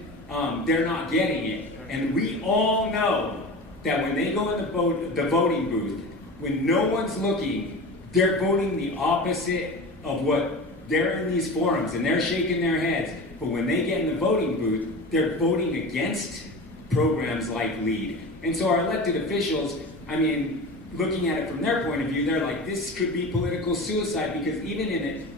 they're not getting it. And we all know that when they go in the voting booth, when no one's looking, they're voting the opposite of what they're in these forums, and they're shaking their heads. But when they get in the voting booth, they're voting against programs like LEAD. And so our elected officials, looking at it from their point of view, they're like, this could be political suicide, because even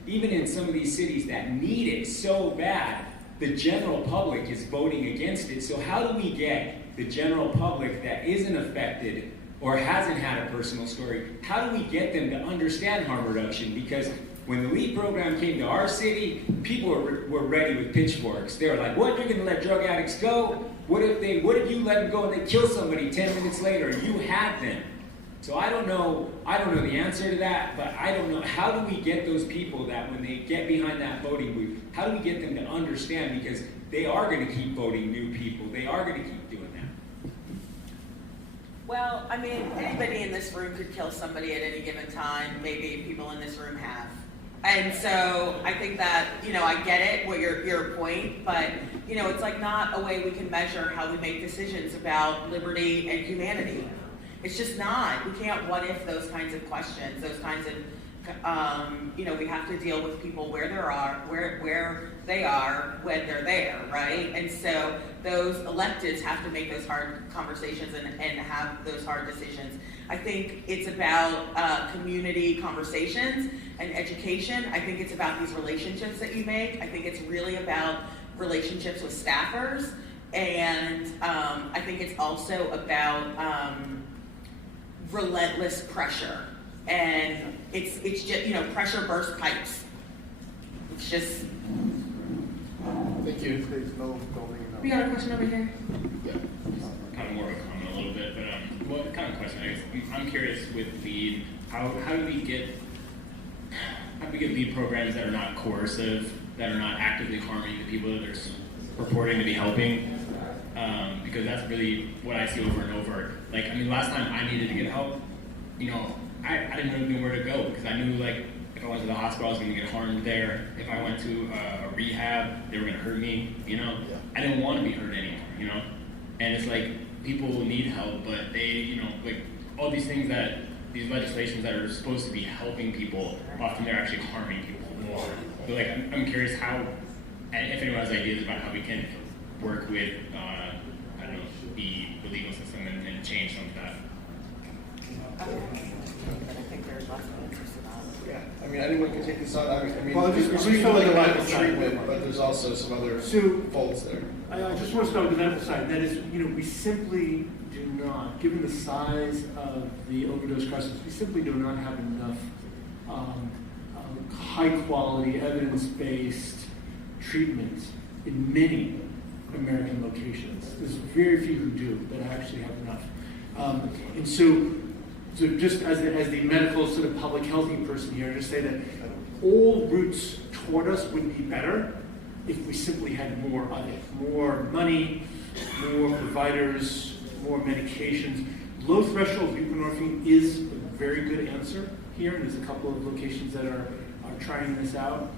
in some of these cities that need it so bad, the general public is voting against it. So how do we get the general public that isn't affected or hasn't had a personal story, how do we get them to understand harm reduction? Because when the LEAD program came to our city, people were ready with pitchforks. They were like, what, you're gonna let drug addicts go? What if you let them go and they kill somebody 10 minutes later? You had them. So I don't know the answer to that, but I don't know, how do we get those people that when they get behind that voting booth, how do we get them to understand? Because they are gonna keep voting new people. They are gonna keep doing that. Well, anybody in this room could kill somebody at any given time. Maybe people in this room have. And so I think that, I get it, what your point, but, it's like not a way we can measure how we make decisions about liberty and humanity. It's just not. We can't what if those kinds of questions, those kinds of, we have to deal with people where they are when they're there, right? And so those electeds have to make those hard conversations and have those hard decisions. I think it's about community conversations and education. I think it's about these relationships that you make. I think it's really about relationships with staffers. And I think it's also about relentless pressure. And it's just, pressure bursts pipes. It's just... Thank you. We got a question over here. Yeah. Kind of more of a comment a little bit, but what kind of question? I guess I'm curious with LEAD. How do we get LEAD programs that are not coercive, that are not actively harming the people that they're purporting to be helping? Because that's really what I see over and over. Last time I needed to get help, I didn't know where to go, because I knew if I went to the hospital, I was going to get harmed there. If I went to a rehab, they were going to hurt me. I didn't want to be hurt anymore. And it's people need help, but they, all these things these legislations that are supposed to be helping people, often they're actually harming people more. So I'm curious how, and if anyone has ideas about how we can work with, the legal system and change some of that. I think there's lots of answers to that. Yeah, anyone can take this on. Well, we feel like a lack of treatment, but there's also some other faults there. I just want to start with the medical side. That is, we simply do not, given the size of the overdose crisis, we simply do not have enough high-quality, evidence-based treatment in many American locations. There's very few who do that actually have enough. And so just as the medical sort of public healthy person here, just say that all routes toward us would be better if we simply had more of it. More money, more providers, more medications. Low threshold buprenorphine is a very good answer here, and there's a couple of locations that are trying this out.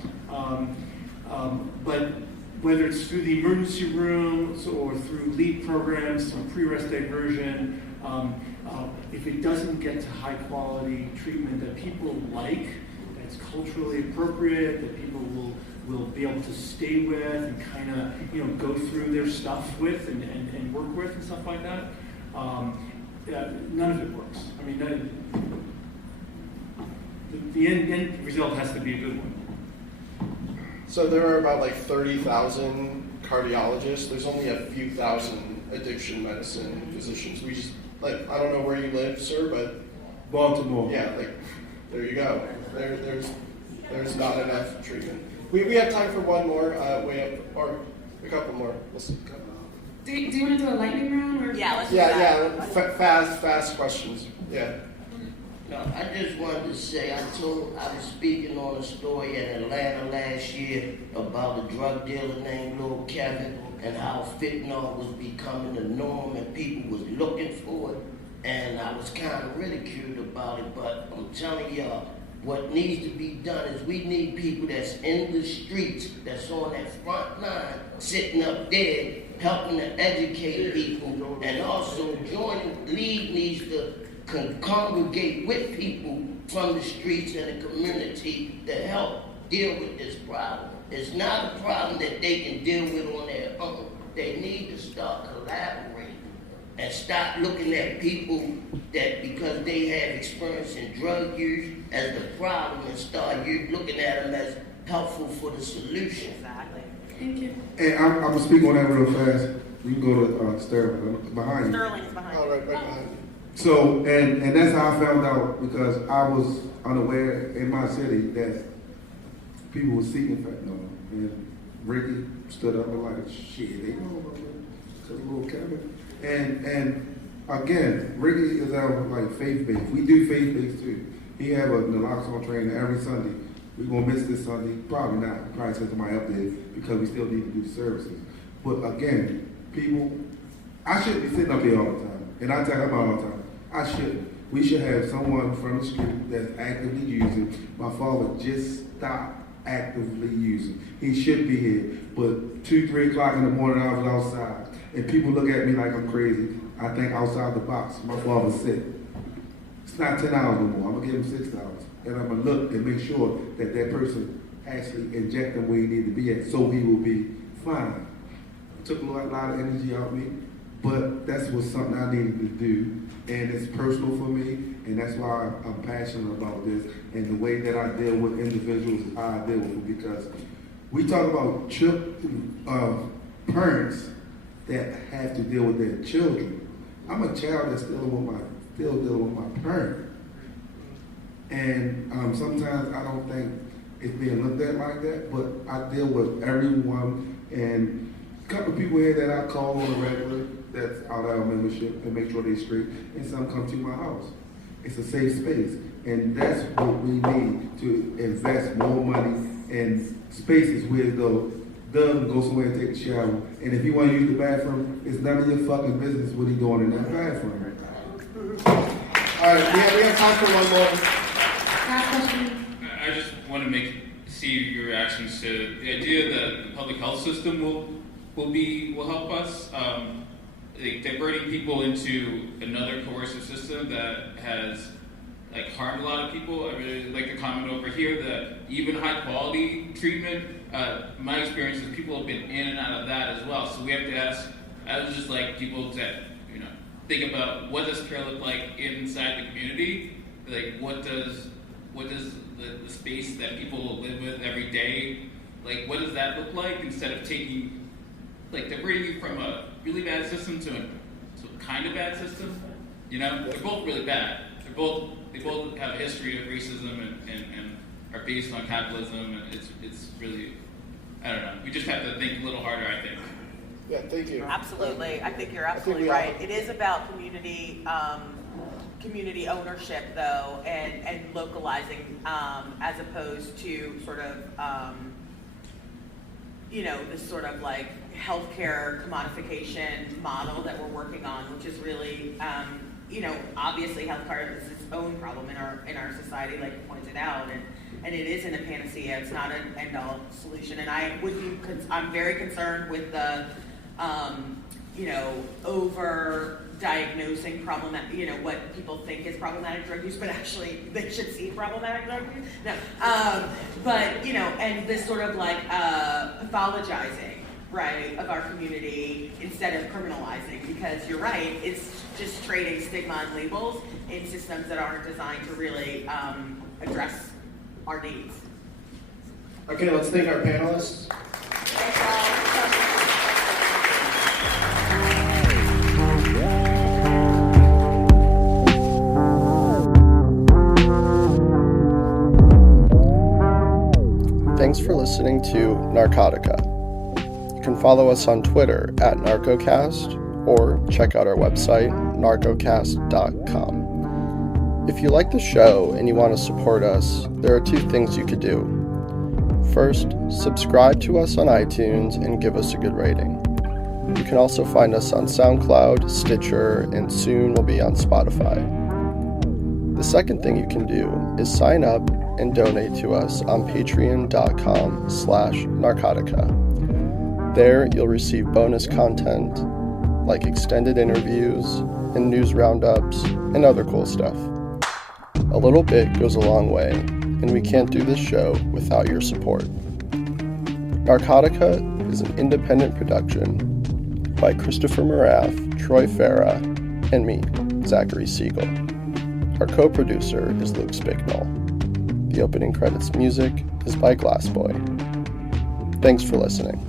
But whether it's through the emergency rooms or through LEAD programs, through pre-arrest diversion, if it doesn't get to high quality treatment that people like, that's culturally appropriate, that people will be able to stay with and kind of go through their stuff with and work with and stuff like that, none of it works. The end result has to be a good one. So there are about 30,000 cardiologists. There's only a few thousand addiction medicine physicians. We just I don't know where you live, sir, but Baltimore. Yeah, there you go. There's not enough treatment. We have time for one more way up, or a couple more. Do you want to do a lightning round? Or? Yeah, let's do that. Yeah. Fast questions. Yeah. No, I just wanted to say, I was speaking on a story in Atlanta last year about a drug dealer named Lil Kevin and how fentanyl was becoming the norm and people was looking for it. And I was kind of ridiculed about it, but I'm telling y'all, what needs to be done is we need people that's in the streets, that's on that front line, sitting up there, helping to educate people, and also League needs to congregate with people from the streets and the community to help deal with this problem. It's not a problem that they can deal with on their own. They need to start collaborating and stop looking at people that because they have experience in drug use as the problem and start looking at them as helpful for the solution. Exactly. Thank you. And I'm going to speak on that real fast. You can go to Sterling, behind you. Sterling's behind you. All right, back behind you. So, and that's how I found out, because I was unaware in my city that people were seeking fentanyl. And Ricky stood up and like, shit, they know about it, because of little Kevin. And again, Ricky is our like faith-based. We do faith-based too. He have a naloxone training every Sunday. We're going to miss this Sunday. Probably not. Probably send somebody up there because we still need to do services. But again, people, I shouldn't be sitting up here all the time. And I tell him all the time, I shouldn't. We should have someone from the street that's actively using. My father just stopped actively using. He should be here. But 2, 3 o'clock in the morning, I was outside. And people look at me like I'm crazy. I think outside the box. My father's sick. It's not 10 hours no more. I'm going to give him 6 hours. And I'm going to look and make sure that that person actually inject him where he needs to be at so he will be fine. It took a lot of energy out of me, but that's what something I needed to do. And it's personal for me, and that's why I'm passionate about this. And the way that I deal with individuals is how I deal with them, because we talk about parents that have to deal with their children. I'm a child that's still dealing with my parent. And sometimes I don't think it's being looked at like that, but I deal with everyone. And a couple of people here that I call on a regular that's out of our membership and make sure they're straight, and some come to my house. It's a safe space. And that's what we need to invest more money in spaces where Doug can go somewhere and take a shower. And if you want to use the bathroom, it's none of your fucking business what he's doing in that bathroom. All right, we have time for one more. I just want to see your reactions to the idea that the public health system will help us. Diverting people into another coercive system that has harmed a lot of people. I really like to comment over here that even high quality treatment, my experience is people have been in and out of that as well. So we have to ask, I would just like people to think about what does care look like inside the community. Like what does the space that people live with every day, what does that look like, instead of taking diverting you from a really bad system to a kind of bad system. They're both really bad. They both have a history of racism and are based on capitalism, and it's really, I don't know. We just have to think a little harder, I think. Yeah, thank you. Absolutely. I think you're absolutely right. It is about community ownership, though, and localizing, as opposed to sort of, this sort of healthcare commodification model that we're working on, which is really, obviously healthcare is its own problem in our society, like you pointed out, and it isn't a panacea. It's not an end-all solution. And I'm very concerned with the, over-diagnosing what people think is problematic drug use, but actually they should see problematic drug use. No, and this sort of pathologizing, right, of our community instead of criminalizing, because you're right, it's just trading stigma and labels in systems that aren't designed to really address our needs. Okay, let's thank our panelists. Thanks for listening to Narcotica. You can follow us on Twitter at NarcoCast or check out our website, narcocast.com. If you like the show and you want to support us, there are two things you could do. First, subscribe to us on iTunes and give us a good rating. You can also find us on SoundCloud, Stitcher, and soon we'll be on Spotify. The second thing you can do is sign up and donate to us on patreon.com/Narcotica. There you'll receive bonus content like extended interviews and news roundups and other cool stuff. A little bit goes a long way, and we can't do this show without your support. Narcotica is an independent production by Christopher Moraff, Troy Farah, and me, Zachary Siegel. Our co-producer is Luke Spicknell. The opening credits music is by Glassboy. Thanks for listening.